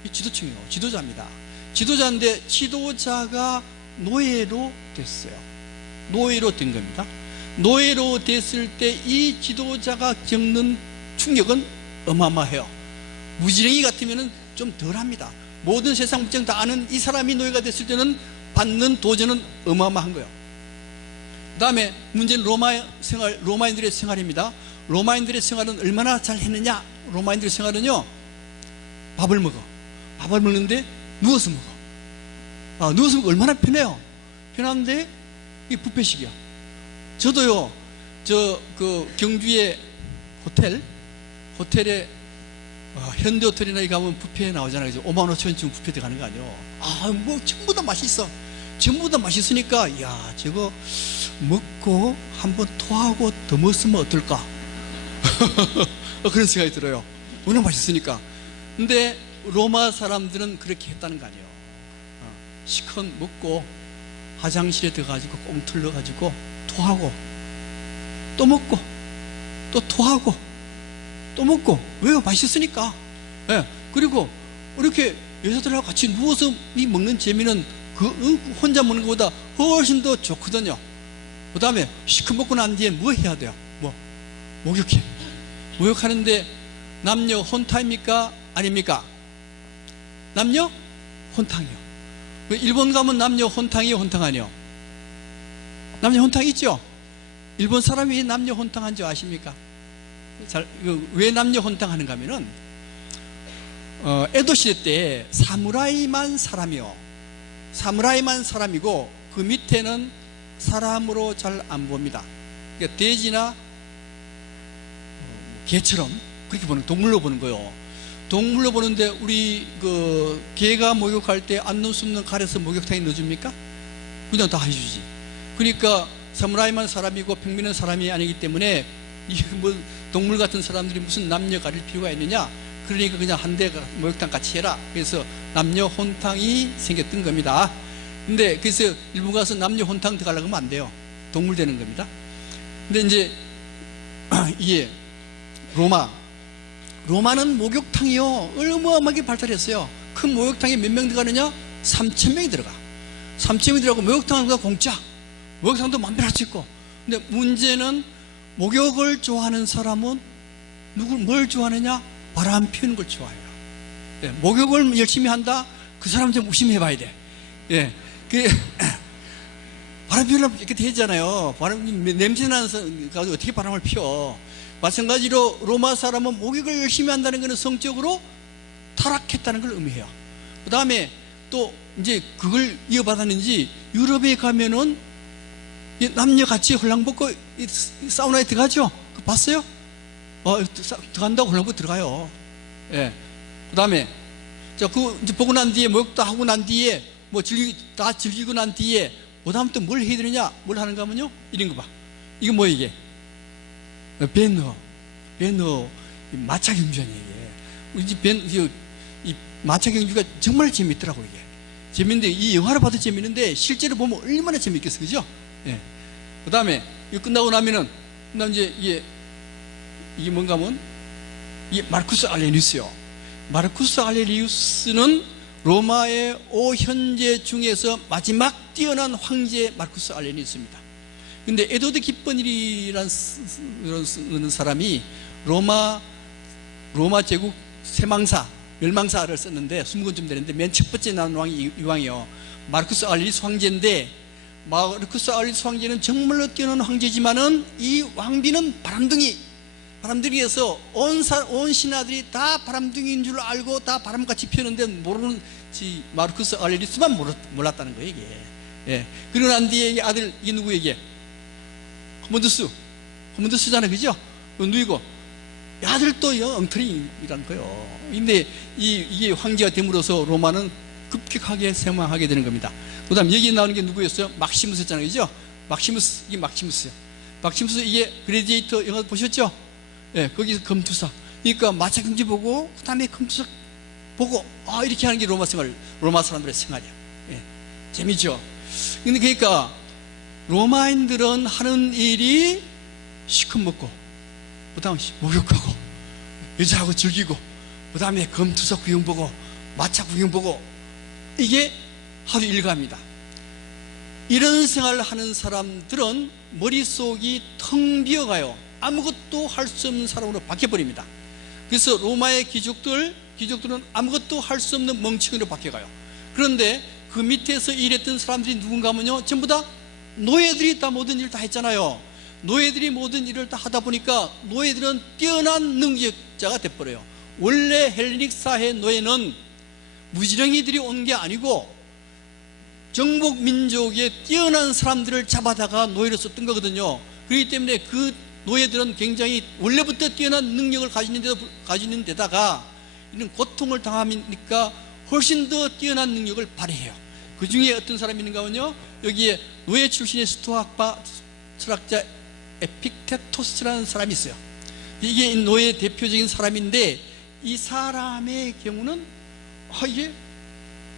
이 지도층이에요. 지도자입니다. 지도자인데 지도자가 노예로 됐어요. 노예로 된 겁니다. 노예로 됐을 때 이 지도자가 겪는 충격은 어마어마해요. 무지랭이 같으면 좀 덜합니다. 모든 세상 물정 다 아는 이 사람이 노예가 됐을 때는 받는 도전은 어마어마한 거예요. 그 다음에 문제는 로마인들의 생활입니다. 로마인들의 생활은 얼마나 잘 했느냐? 로마인들의 생활은요, 밥을 먹는데 누워서 먹어. 누워서 먹으면 얼마나 편해요. 편한데 이 뷔페식이야. 저도요, 그 경주의 호텔에 현대호텔이나 가면 뷔페에 나오잖아요. 55,000원쯤 뷔페 들어가는 거 아니에요. 뭐 전부 다 맛있어. 전부 다 맛있으니까, 야, 저거 먹고 한번 토하고 더 먹었으면 어떨까? 그런 생각이 들어요. 워낙 맛있으니까. 근데 로마 사람들은 그렇게 했다는 거 아니에요. 시컷 먹고 화장실에 들어가지고 꽁 틀려가지고 토하고 또 먹고 또 토하고 또 먹고. 왜요? 맛있으니까. 예. 그리고 이렇게 여자들하고 같이 누워서 먹는 재미는 혼자 먹는 것보다 훨씬 더 좋거든요. 그 다음에 시컷 먹고 난 뒤에 뭐 해야 돼요? 목욕해. 목욕하는데 남녀 혼탕입니까? 아닙니까? 남녀 혼탕이요. 일본 가면 남녀 혼탕이요, 혼탕 아니요? 남녀 혼탕 있죠? 일본 사람이 남녀 혼탕한 줄 아십니까? 왜 남녀 혼탕 하는가 하면은, 에도 시대 때 사무라이만 사람이고 그 밑에는 사람으로 잘 안 봅니다. 그러니까 돼지나 개처럼 그렇게 보는, 동물로 보는 거예요. 동물로 보는데 우리 그 개가 목욕할 때 안넣을 수 없는 갈에서 목욕탕에 넣어줍니까? 그냥 다 해주지. 그러니까 사무라이만 사람이고 평민은 사람이 아니기 때문에 뭐 동물 같은 사람들이 무슨 남녀 가릴 필요가 있느냐? 그러니까 그냥 한 대 목욕탕 같이 해라. 그래서 남녀 혼탕이 생겼던 겁니다. 근데 그래서 일본 가서 남녀 혼탕 들어가려고 하면 안 돼요. 동물 되는 겁니다. 근데 이제 이게 로마는 목욕탕이요 어마어마하게 발달했어요. 큰 목욕탕에 몇 명 들어가느냐? 3,000명이 들어가. 3,000명이 들어가고 목욕탕은 그냥 공짜. 목욕탕도 마음대로 할 수 있고. 근데 문제는 목욕을 좋아하는 사람은 뭘 좋아하느냐? 바람 피우는 걸 좋아해요. 예, 목욕을 열심히 한다? 그 사람 좀 의심해 봐야 돼. 예, 바람 피우려면 이렇게 되잖아요. 냄새 나는 사람 가지고 어떻게 바람을 피워? 마찬가지로 로마 사람은 목욕을 열심히 한다는 것은 성적으로 타락했다는 걸 의미해요. 그 다음에 또 이제 그걸 이어받았는지 유럽에 가면은 남녀 같이 홀랑벗고 사우나에 들어가죠. 봤어요? 들어간다고 홀랑벗고 들어가요. 예. 그 다음에 이제 보고 난 뒤에 목욕도 하고 난 뒤에 다 즐기고 난 뒤에 그 다음 또 뭘 해야 되느냐? 뭘 하는가 하면요 이런 거 봐. 이거 뭐야 이게? 베너 마차 경주하네. 이 마차 경주가 정말 재밌더라고. 이게 재밌는데 이 영화를 봐도 재밌는데 실제로 보면 얼마나 재밌겠어, 그죠? 예. 그 다음에 이거 끝나고 나면은 이제 이게 뭔가 하면 이게 마르쿠스 알레리우스요. 마르쿠스 알레리우스는 로마의 5현재 중에서 마지막 뛰어난 황제 마르쿠스 알레리우스입니다. 근데 에도드 기뻐니라는 사람이 로마 제국 멸망사를 썼는데 20권쯤 되는데 맨 첫 번째 나온 왕이 이 왕이요. 마르쿠스 알레리우스 황제인데, 마르쿠스 알레리우스 황제는 정말로 뛰어난 황제지만은 이 왕비는 바람둥이에서 온 신하들이 다 바람둥이인 줄 알고 다 바람같이 피우는데 모르는 마르쿠스 알레리우스만 몰랐다는 거예요, 이게. 예. 그러고 난 뒤에 이 아들, 이게 누구에게? 호문두스잖아요, 그죠? 누이고 아들도 엉터리라는 거예요. 근데 이게 황제가 됨으로써 로마는 급격하게 쇠망하게 되는 겁니다. 그 다음 여기 나오는 게 누구였어요? 막시무스였잖아요, 그죠? 이게 막시무스요. 막시무스 이게 글래디에이터 영화 보셨죠? 예, 거기서 검투사. 그러니까 마차 경주 보고 그 다음에 검투사 보고 이렇게 하는 게 로마 사람들의 생활이야. 예, 재미죠. 근데 그러니까 로마인들은 하는 일이 시커멓고, 그 다음에 목욕하고, 여자하고 즐기고, 그 다음에 검투사 구경 보고, 마차 구경 보고, 이게 하루 일과입니다. 이런 생활을 하는 사람들은 머릿속이 텅 비어가요. 아무것도 할 수 없는 사람으로 바뀌어버립니다. 그래서 로마의 귀족들은 아무것도 할 수 없는 멍청이로 바뀌어가요. 그런데 그 밑에서 일했던 사람들이 누군가 하면요, 전부 다 노예들이 다 모든 일을 다 했잖아요. 노예들이 모든 일을 다 하다 보니까 노예들은 뛰어난 능력자가 돼버려요. 원래 헬레닉 사회 노예는 무지렁이들이 온 게 아니고 정복 민족의 뛰어난 사람들을 잡아다가 노예로 썼던 거거든요. 그렇기 때문에 그 노예들은 굉장히 원래부터 뛰어난 능력을 가지는 데다가 이런 고통을 당하니까 훨씬 더 뛰어난 능력을 발휘해요. 그 중에 어떤 사람이 있는가 하면요, 여기에 노예 출신의 스토아학파 철학자 에픽테토스라는 사람이 있어요. 이게 노예 대표적인 사람인데, 이 사람의 경우는 이게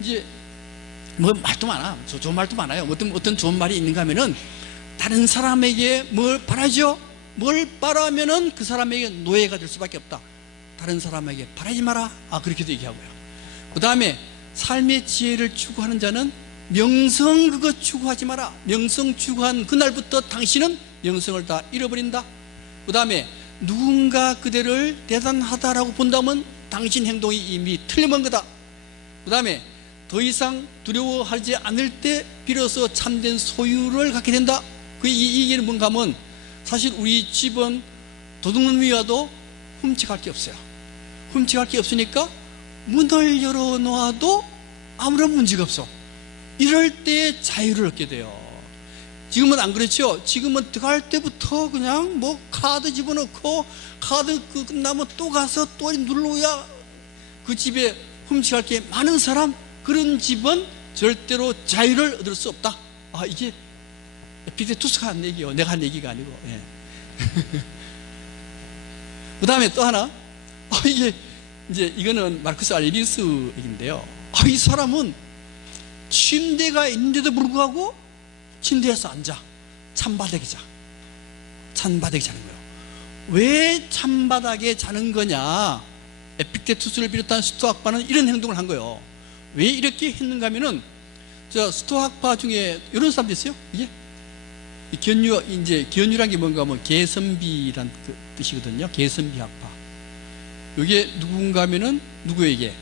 이제 뭐 말도 많아. 좋은 말도 많아요. 어떤 좋은 말이 있는가 하면은, 다른 사람에게 뭘 바라죠? 뭘 바라면은 그 사람에게 노예가 될 수밖에 없다. 다른 사람에게 바라지 마라. 그렇게도 얘기하고요. 그 다음에 삶의 지혜를 추구하는 자는 명성 그거 추구하지 마라. 명성 추구한 그날부터 당신은 명성을 다 잃어버린다. 그 다음에 누군가 그대를 대단하다라고 본다면 당신 행동이 이미 틀림없는 거다. 그 다음에 더 이상 두려워하지 않을 때 비로소 참된 소유를 갖게 된다. 이 얘기는 뭔가 하면, 사실 우리 집은 도둑놈이 와도 훔쳐갈 게 없어요. 훔쳐갈 게 없으니까 문을 열어놓아도 아무런 문제가 없어. 이럴 때 자유를 얻게 돼요. 지금은 안 그렇죠? 지금은 들어갈 때부터 그냥 뭐 카드 집어넣고, 카드 끝나면 또 가서 또 눌러야 그 집에 훔쳐갈 게 많은 사람, 그런 집은 절대로 자유를 얻을 수 없다. 이게 에픽테토스가 한 얘기요. 내가 한 얘기가 아니고. 예. 그 다음에 또 하나, 이게 이제 이거는 마르쿠스 아레리우스 얘기인데요. 이 사람은 침대가 있는데도 불구하고 침대에서 앉아 찬바닥에 자. 찬바닥에 자는 거예요. 왜 찬바닥에 자는 거냐? 에픽테투스를 비롯한 스토아파는 이런 행동을 한 거예요. 왜 이렇게 했는가 하면은, 스토아파 중에 이런 사람도 있어요. 이게 견유란 게 뭔가 하면 개선비란 그 뜻이거든요. 개선비학파. 이게 누군가 하면은 누구에게?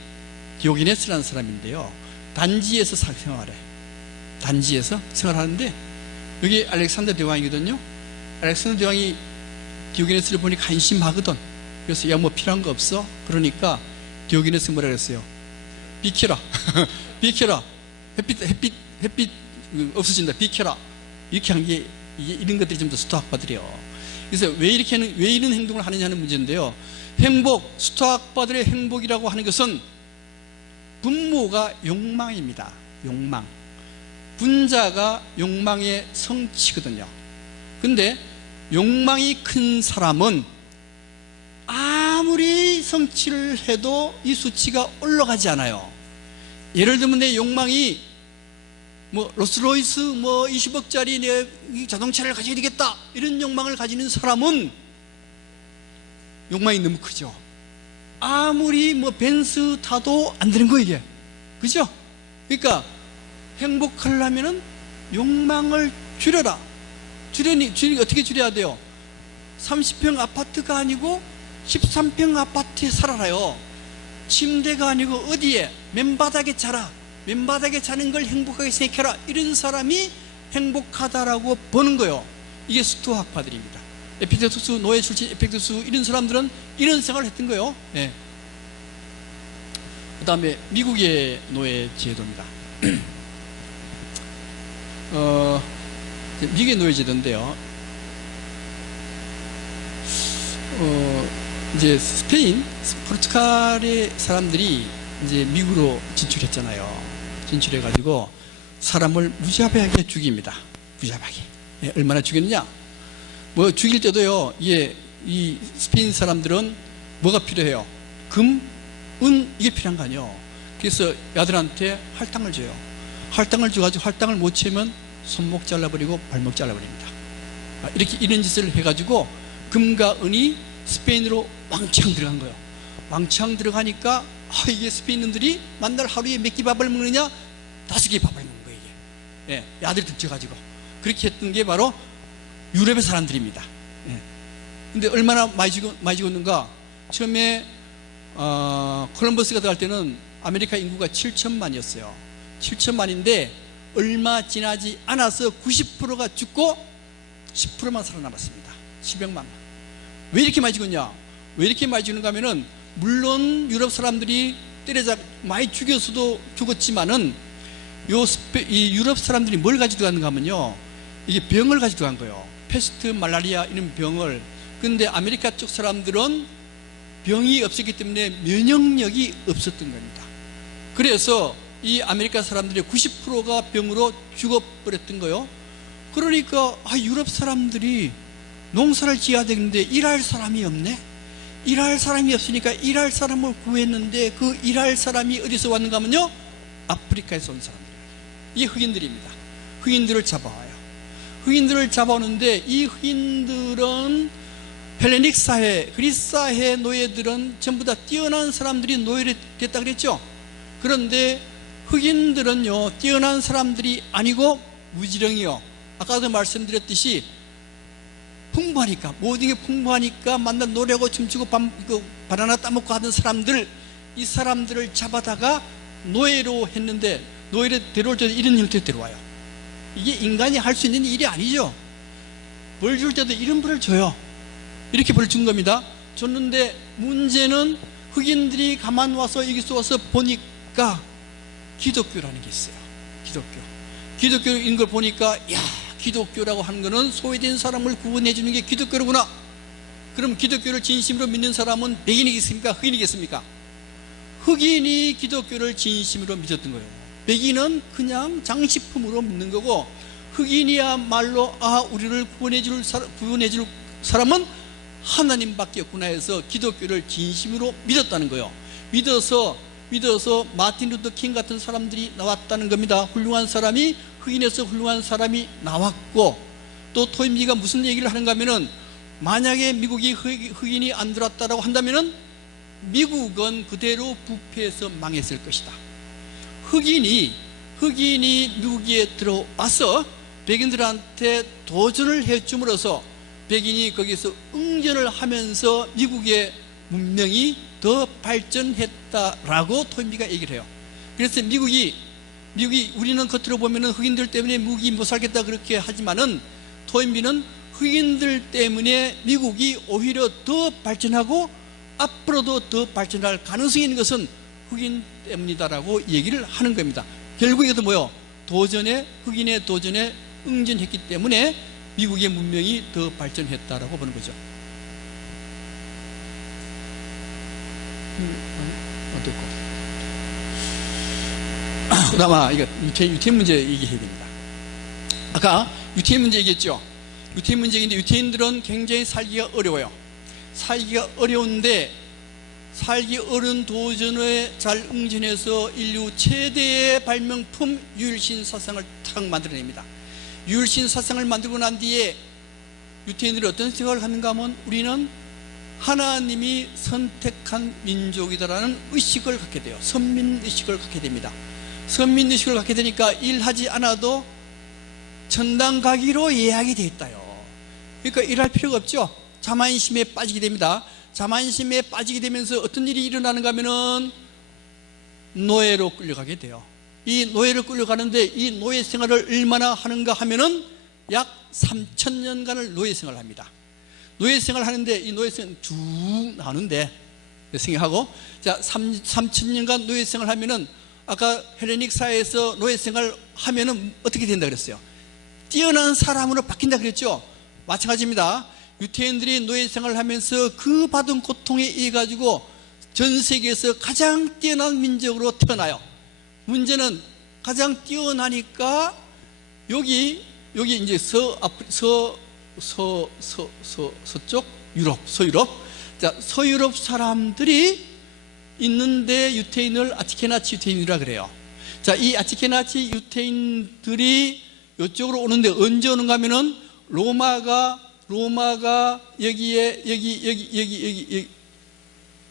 디오게네스라는 사람인데요. 단지에서 생활해. 단지에서 생활하는데, 여기 알렉산더 대왕이거든요. 알렉산더 대왕이 디오게네스를 보니 관심하거든. 그래서 야, 뭐 필요한 거 없어? 그러니까 디오게네스 뭐라 그랬어요? 비켜라. 비켜라. 햇빛 없어진다. 비켜라. 이렇게 한 게, 이런 것들이 좀 더 스토아파들이에요. 그래서 왜 이런 행동을 하느냐는 문제인데요. 스토아파들의 행복이라고 하는 것은 분모가 욕망입니다. 욕망. 분자가 욕망의 성취거든요. 근데 욕망이 큰 사람은 아무리 성취를 해도 이 수치가 올라가지 않아요. 예를 들면 내 욕망이 로스로이스 20억짜리 내 자동차를 가져야 되겠다, 이런 욕망을 가지는 사람은 욕망이 너무 크죠. 아무리 벤츠 타도 안 되는 거예요, 이게. 그죠? 그러니까 행복하려면은 욕망을 줄여라. 줄이니 어떻게 줄여야 돼요? 30평 아파트가 아니고 13평 아파트에 살아라요. 침대가 아니고 어디에? 맨바닥에 자라. 맨바닥에 자는 걸 행복하게 생각해라. 이런 사람이 행복하다라고 보는 거예요. 이게 스토아파들입니다. 에픽테투스, 노예 출신 에픽테투스, 이런 사람들은 이런 생각을 했던 거예요. 네. 그 다음에 미국의 노예 제도입니다. 미국의 노예 제도인데요. 이제 스페인, 포르투갈의 사람들이 이제 미국으로 진출했잖아요. 진출해가지고 사람을 무자비하게 죽입니다. 무자비하게. 네, 얼마나 죽였느냐? 죽일 때도요, 이 스페인 사람들은 뭐가 필요해요? 금, 은, 이게 필요한 거 아니에요. 그래서 아들한테 할당을 줘요. 할당을 줘가지고 할당을 못 채우면 손목 잘라버리고 발목 잘라버립니다. 이렇게 이런 짓을 해가지고 금과 은이 스페인으로 왕창 들어간 거예요. 왕창 들어가니까 이게 스페인인들이 만날 하루에 몇 끼 밥을 먹느냐? 5개 밥을 먹는 거예요, 이게. 예, 아들이 득쳐가지고. 그렇게 했던 게 바로 유럽의 사람들입니다. 예. 근데 얼마나 많이 죽었는가? 처음에 콜럼버스가 들어갈 때는 아메리카 인구가 7천만이었어요. 7천만인데 얼마 지나지 않아서 90%가 죽고 10%만 살아남았습니다. 10억만. 왜 이렇게 많이 죽었냐? 왜 이렇게 많이 죽는가 하면은, 물론 유럽 사람들이 많이 죽였어도 죽었지만은, 이 유럽 사람들이 뭘 가지고 들어갔는가 하면요, 이게 병을 가지고 들어간 거예요. 패스트, 말라리아 이런 병을. 근데 아메리카 쪽 사람들은 병이 없었기 때문에 면역력이 없었던 겁니다. 그래서 이 아메리카 사람들의 90%가 병으로 죽어버렸던 거예요. 그러니까 유럽 사람들이 농사를 지어야 되는데 일할 사람이 없네. 일할 사람이 없으니까 일할 사람을 구했는데, 그 일할 사람이 어디서 왔는가 하면요, 아프리카에서 온 사람들. 이게 흑인들입니다. 흑인들을 잡아와요. 흑인들을 잡아오는데, 이 흑인들은 헬레닉 사회, 그리스 사회 노예들은 전부 다 뛰어난 사람들이 노예를 됐다 그랬죠. 그런데 흑인들은요, 뛰어난 사람들이 아니고 무지렁이요. 아까도 말씀드렸듯이 풍부하니까, 모든 게 풍부하니까 만나 노래하고 춤추고 바나나 따먹고 하던 사람들, 이 사람들을 잡아다가 노예로 했는데, 노예를 데려올 때도 이런 형태로 데려와요. 이게 인간이 할 수 있는 일이 아니죠. 벌 줄 때도 이런 벌을 줘요. 이렇게 벌 준 겁니다. 줬는데 문제는 흑인들이 가만 와서 여기서 와서 보니까 기독교라는 게 있어요. 기독교인 걸 보니까, 기독교라고 하는 거는 소외된 사람을 구원해 주는 게 기독교로구나. 그럼 기독교를 진심으로 믿는 사람은 백인이겠습니까? 흑인이겠습니까? 흑인이 기독교를 진심으로 믿었던 거예요. 백인은 그냥 장식품으로 믿는 거고, 흑인이야말로 우리를 구원해 줄 사람은 하나님밖에 없구나 해서 기독교를 진심으로 믿었다는 거예요. 믿어서 마틴 루터 킹 같은 사람들이 나왔다는 겁니다. 훌륭한 사람이, 흑인에서 훌륭한 사람이 나왔고, 또 토인비가 무슨 얘기를 하는가 하면은, 만약에 미국이 흑인이 안 들어왔다라고 한다면은 미국은 그대로 부패해서 망했을 것이다. 흑인이 미국에 들어와서 백인들한테 도전을 해줌으로써 백인이 거기서 응전을 하면서 미국의 문명이 더 발전했다라고 토인비가 얘기를 해요. 그래서 미국이 우리는 겉으로 보면은 흑인들 때문에 미국이 못 살겠다 그렇게 하지만은, 토인비는 흑인들 때문에 미국이 오히려 더 발전하고 앞으로도 더 발전할 가능성이 있는 것은 흑인 때문이다라고 얘기를 하는 겁니다. 결국 이것도 뭐요? 흑인의 도전에 응전했기 때문에 미국의 문명이 더 발전했다라고 보는 거죠. 어떻고? 그다음 이거 유태인 문제 얘기해야 됩니다. 아까 유태인 문제 얘기했죠. 유태인 문제인데, 유태인들은 굉장히 살기가 어려워요. 살기가 어려운데, 살기 어려운 도전에 잘 응전해서 인류 최대의 발명품 유일신 사상을 탁 만들어냅니다. 유일신 사상을 만들고 난 뒤에 유태인들이 어떤 생각을 하는가 하면, 우리는 하나님이 선택한 민족이다라는 의식을 갖게 돼요. 선민의식을 갖게 됩니다. 선민의식을 갖게 되니까 일하지 않아도 천당 가기로 예약이 되어 있다요. 그러니까 일할 필요가 없죠. 자만심에 빠지게 됩니다. 자만심에 빠지게 되면서 어떤 일이 일어나는가 하면은 노예로 끌려가게 돼요. 이 노예로 끌려가는데, 이 노예 생활을 얼마나 하는가 하면은 약 3000년간을 노예 생활을 합니다. 노예 생활을 하는데, 이 노예 생활 쭉 나오는데, 생각하고, 자, 3000년간 노예 생활을 하면은, 아까 헬레닉 사회에서 노예 생활을 하면은 어떻게 된다 그랬어요? 뛰어난 사람으로 바뀐다 그랬죠. 마찬가지입니다. 유태인들이 노예 생활을 하면서 그 받은 고통에 의해 가지고 전 세계에서 가장 뛰어난 민족으로 태어나요. 문제는 가장 뛰어나니까 여기 이제 서쪽 서유럽, 자, 서유럽 사람들이 있는데 유태인을 아티케나치 유태인이라 그래요. 자, 이 아티케나치 유태인들이 이쪽으로 오는데 언제 오는가 하면은 로마가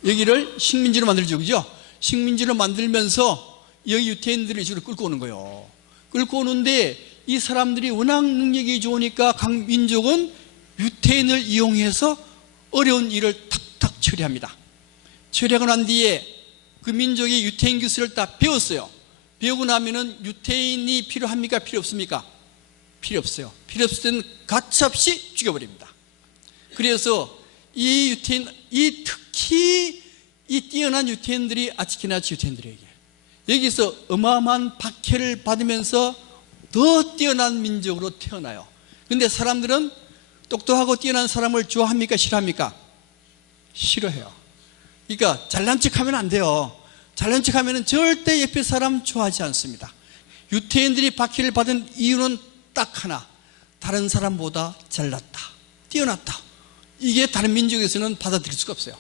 여기를 식민지로 만들죠. 그죠? 식민지로 만들면서 여기 유태인들을 이쪽으로 끌고 오는 거예요. 끌고 오는데 이 사람들이 워낙 능력이 좋으니까 각 민족은 유태인을 이용해서 어려운 일을 탁탁 처리합니다. 처리하고 난 뒤에 그 민족이 유태인 기술을 다 배웠어요. 배우고 나면은 유태인이 필요합니까? 필요 없습니까? 필요 없어요. 필요 없을 때는 가차없이 죽여버립니다. 그래서 이 유태인, 특히 이 뛰어난 유태인들이 아치케나치 유태인들에게 여기서 어마어마한 박해를 받으면서 더 뛰어난 민족으로 태어나요. 그런데 사람들은 똑똑하고 뛰어난 사람을 좋아합니까? 싫어합니까? 싫어해요. 그러니까 잘난 척하면 안 돼요. 잘난 척하면 절대 옆에 사람 좋아하지 않습니다. 유태인들이 박해를 받은 이유는 딱 하나, 다른 사람보다 잘났다, 뛰어났다. 이게 다른 민족에서는 받아들일 수가 없어요.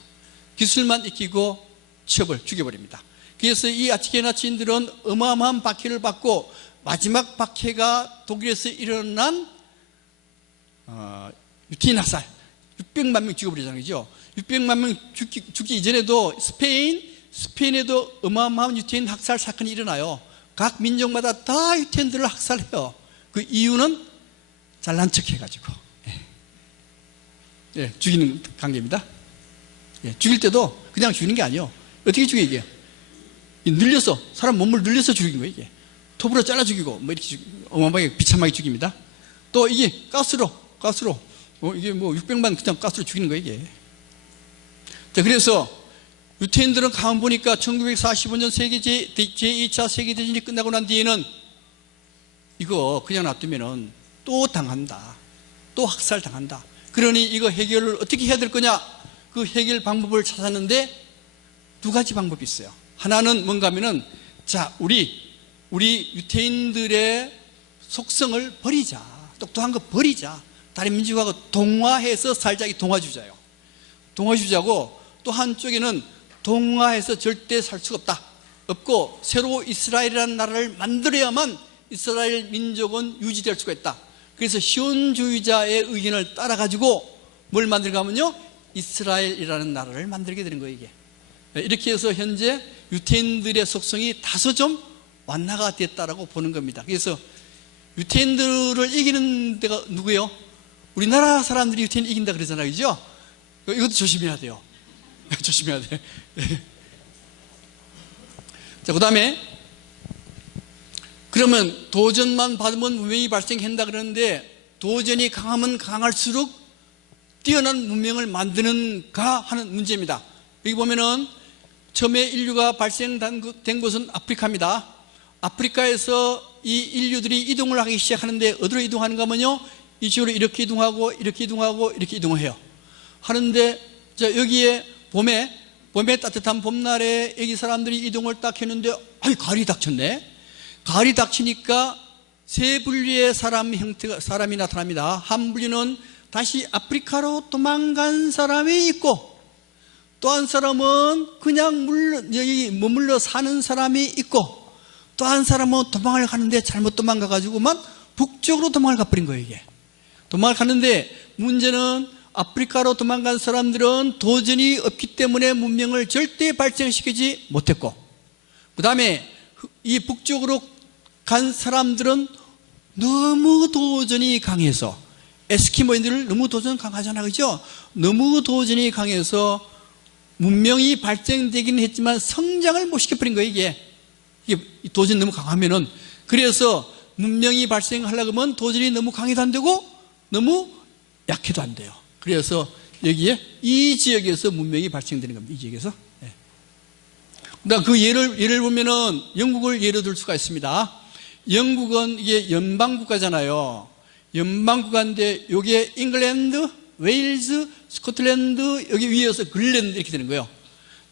기술만 익히고 죽여버립니다. 그래서 이 아치케나치인들은 어마어마한 박해를 받고, 마지막 박해가 독일에서 일어난 유태인 학살, 600만 명 죽여버리잖아요. 그죠? 600만 명 죽기 이전에도 스페인에도 어마어마한 유태인 학살 사건이 일어나요. 각 민족마다 다 유태인들을 학살해요. 그 이유는 잘난 척 해가지고, 죽이는 관계입니다. 죽일 때도 그냥 죽이는 게 아니에요. 어떻게 죽여, 이게? 늘려서, 사람 몸을 늘려서 죽이는 거예요, 이게. 톱으로 잘라 죽이고, 뭐 이렇게 어마어마하게 비참하게 죽입니다. 또 이게 가스로, 이게 뭐 600만 그냥 가스로 죽이는 거예요, 이게. 자, 그래서 유태인들은 가만 보니까 1945년 제2차 세계대전이 끝나고 난 뒤에는 이거 그냥 놔두면은 또 당한다, 또 학살 당한다. 그러니 이거 해결을 어떻게 해야 될 거냐? 그 해결 방법을 찾았는데 두 가지 방법이 있어요. 하나는 뭔가 하면은, 자, 우리 유태인들의 속성을 버리자, 똑똑한 거 버리자, 다른 민족하고 동화해서 살자. 이 동화주자예요. 동화주자고, 또 한쪽에는 동화해서 절대 살 수가 없고 새로 이스라엘이라는 나라를 만들어야만 이스라엘 민족은 유지될 수가 있다. 그래서 시온주의자의 의견을 따라가지고 뭘 만들까면요, 이스라엘이라는 나라를 만들게 되는 거예요. 이게 이렇게 해서 현재 유태인들의 속성이 다소 좀 완화가 됐다라고 보는 겁니다. 그래서 유태인들을 이기는 데가 누구예요? 우리나라 사람들이 유태인 이긴다 그러잖아요, 그죠? 이것도 조심해야 돼요. 조심해야 돼. 자, 그 다음에 그러면 도전만 받으면 문명이 발생한다 그러는데, 도전이 강하면 강할수록 뛰어난 문명을 만드는가 하는 문제입니다. 여기 보면은 처음에 인류가 발생된 곳은 아프리카입니다. 아프리카에서 이 인류들이 이동을 하기 시작하는데 어디로 이동하는가 하면요, 이쪽으로 이렇게 이동하고 이렇게 이동하고 이렇게 이동을 해요. 하는데 자, 여기에 봄에 따뜻한 봄날에 여기 사람들이 이동을 딱 했는데 가을이 닥쳤네. 가을이 닥치니까 세 분류의 사람이 나타납니다. 한 분류는 다시 아프리카로 도망간 사람이 있고, 또 한 사람은 그냥 여기 머물러 사는 사람이 있고, 또 한 사람은 도망을 가는데 잘못 도망가가지고만 북쪽으로 도망을 가버린 거예요. 이게 도망을 가는데, 문제는 아프리카로 도망간 사람들은 도전이 없기 때문에 문명을 절대 발생시키지 못했고, 그 다음에 이 북쪽으로 간 사람들은 너무 도전이 강해서, 에스키모인들 너무 도전 강하잖아, 그죠? 너무 도전이 강해서 문명이 발생되기는 했지만 성장을 못 시켜버린 거예요. 이게 도전이 너무 강하면은. 그래서 문명이 발생하려고 하면 도전이 너무 강해도 안 되고 너무 약해도 안 돼요. 그래서 여기에 이 지역에서 문명이 발생되는 겁니다. 이 지역에서. 네. 그다음 그 예를 보면은 영국을 예로 들 수가 있습니다. 영국은 이게 연방국가잖아요. 연방국가인데 여기에 잉글랜드, 웨일즈, 스코틀랜드, 여기 위에서 글랜드 이렇게 되는 거예요.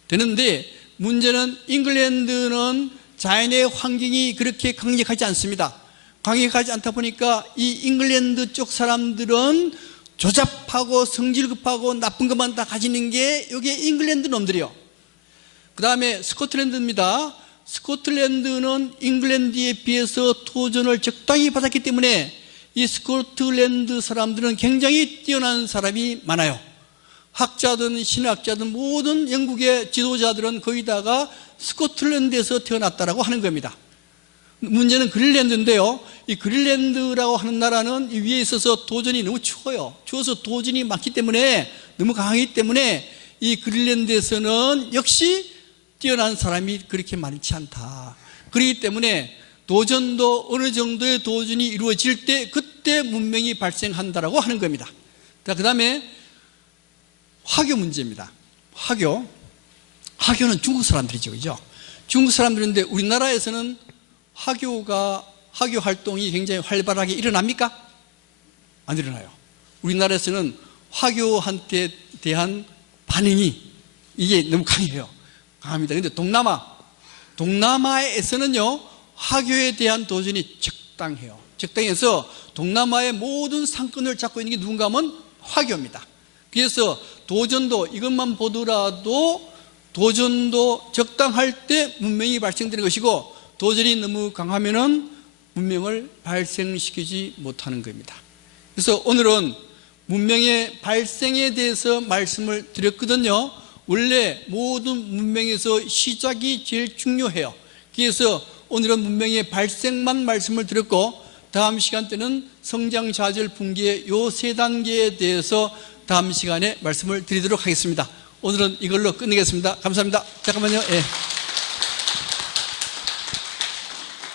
되는데 문제는 잉글랜드는 자연의 환경이 그렇게 강력하지 않습니다. 강력하지 않다 보니까 이 잉글랜드 쪽 사람들은 조잡하고 성질 급하고 나쁜 것만 다 가지는 게 여기에 잉글랜드 놈들이요. 그 다음에 스코틀랜드입니다. 스코틀랜드는 잉글랜드에 비해서 도전을 적당히 받았기 때문에 이 스코틀랜드 사람들은 굉장히 뛰어난 사람이 많아요. 학자든 신학자든 모든 영국의 지도자들은 거의 다가 스코틀랜드에서 태어났다라고 하는 겁니다. 문제는 그린랜드인데요, 이 그린랜드라고 하는 나라는 이 위에 있어서 도전이 너무 추워요. 추워서 도전이 많기 때문에, 너무 강하기 때문에 이 그린랜드에서는 역시 뛰어난 사람이 그렇게 많지 않다. 그렇기 때문에 도전도 어느 정도의 도전이 이루어질 때 그때 문명이 발생한다라고 하는 겁니다. 그 다음에 화교 문제입니다. 화교는 중국 사람들이죠, 그죠? 중국 사람들인데 우리나라에서는 화교 활동이 굉장히 활발하게 일어납니까? 안 일어나요. 우리나라에서는 화교한테 대한 반응이 이게 너무 강해요. 강합니다. 그런데 동남아에서는요, 화교에 대한 도전이 적당해요. 적당해서 동남아의 모든 상권을 잡고 있는 게 누군가 하면 화교입니다. 그래서 도전도, 이것만 보더라도 도전도 적당할 때 문명이 발생되는 것이고, 도전이 너무 강하면은 문명을 발생시키지 못하는 겁니다. 그래서 오늘은 문명의 발생에 대해서 말씀을 드렸거든요. 원래 모든 문명에서 시작이 제일 중요해요. 그래서 오늘은 문명의 발생만 말씀을 드렸고, 다음 시간 때는 성장, 좌절, 붕괴 요 세 단계에 대해서 다음 시간에 말씀을 드리도록 하겠습니다. 오늘은 이걸로 끝내겠습니다. 감사합니다. 잠깐만요. 예.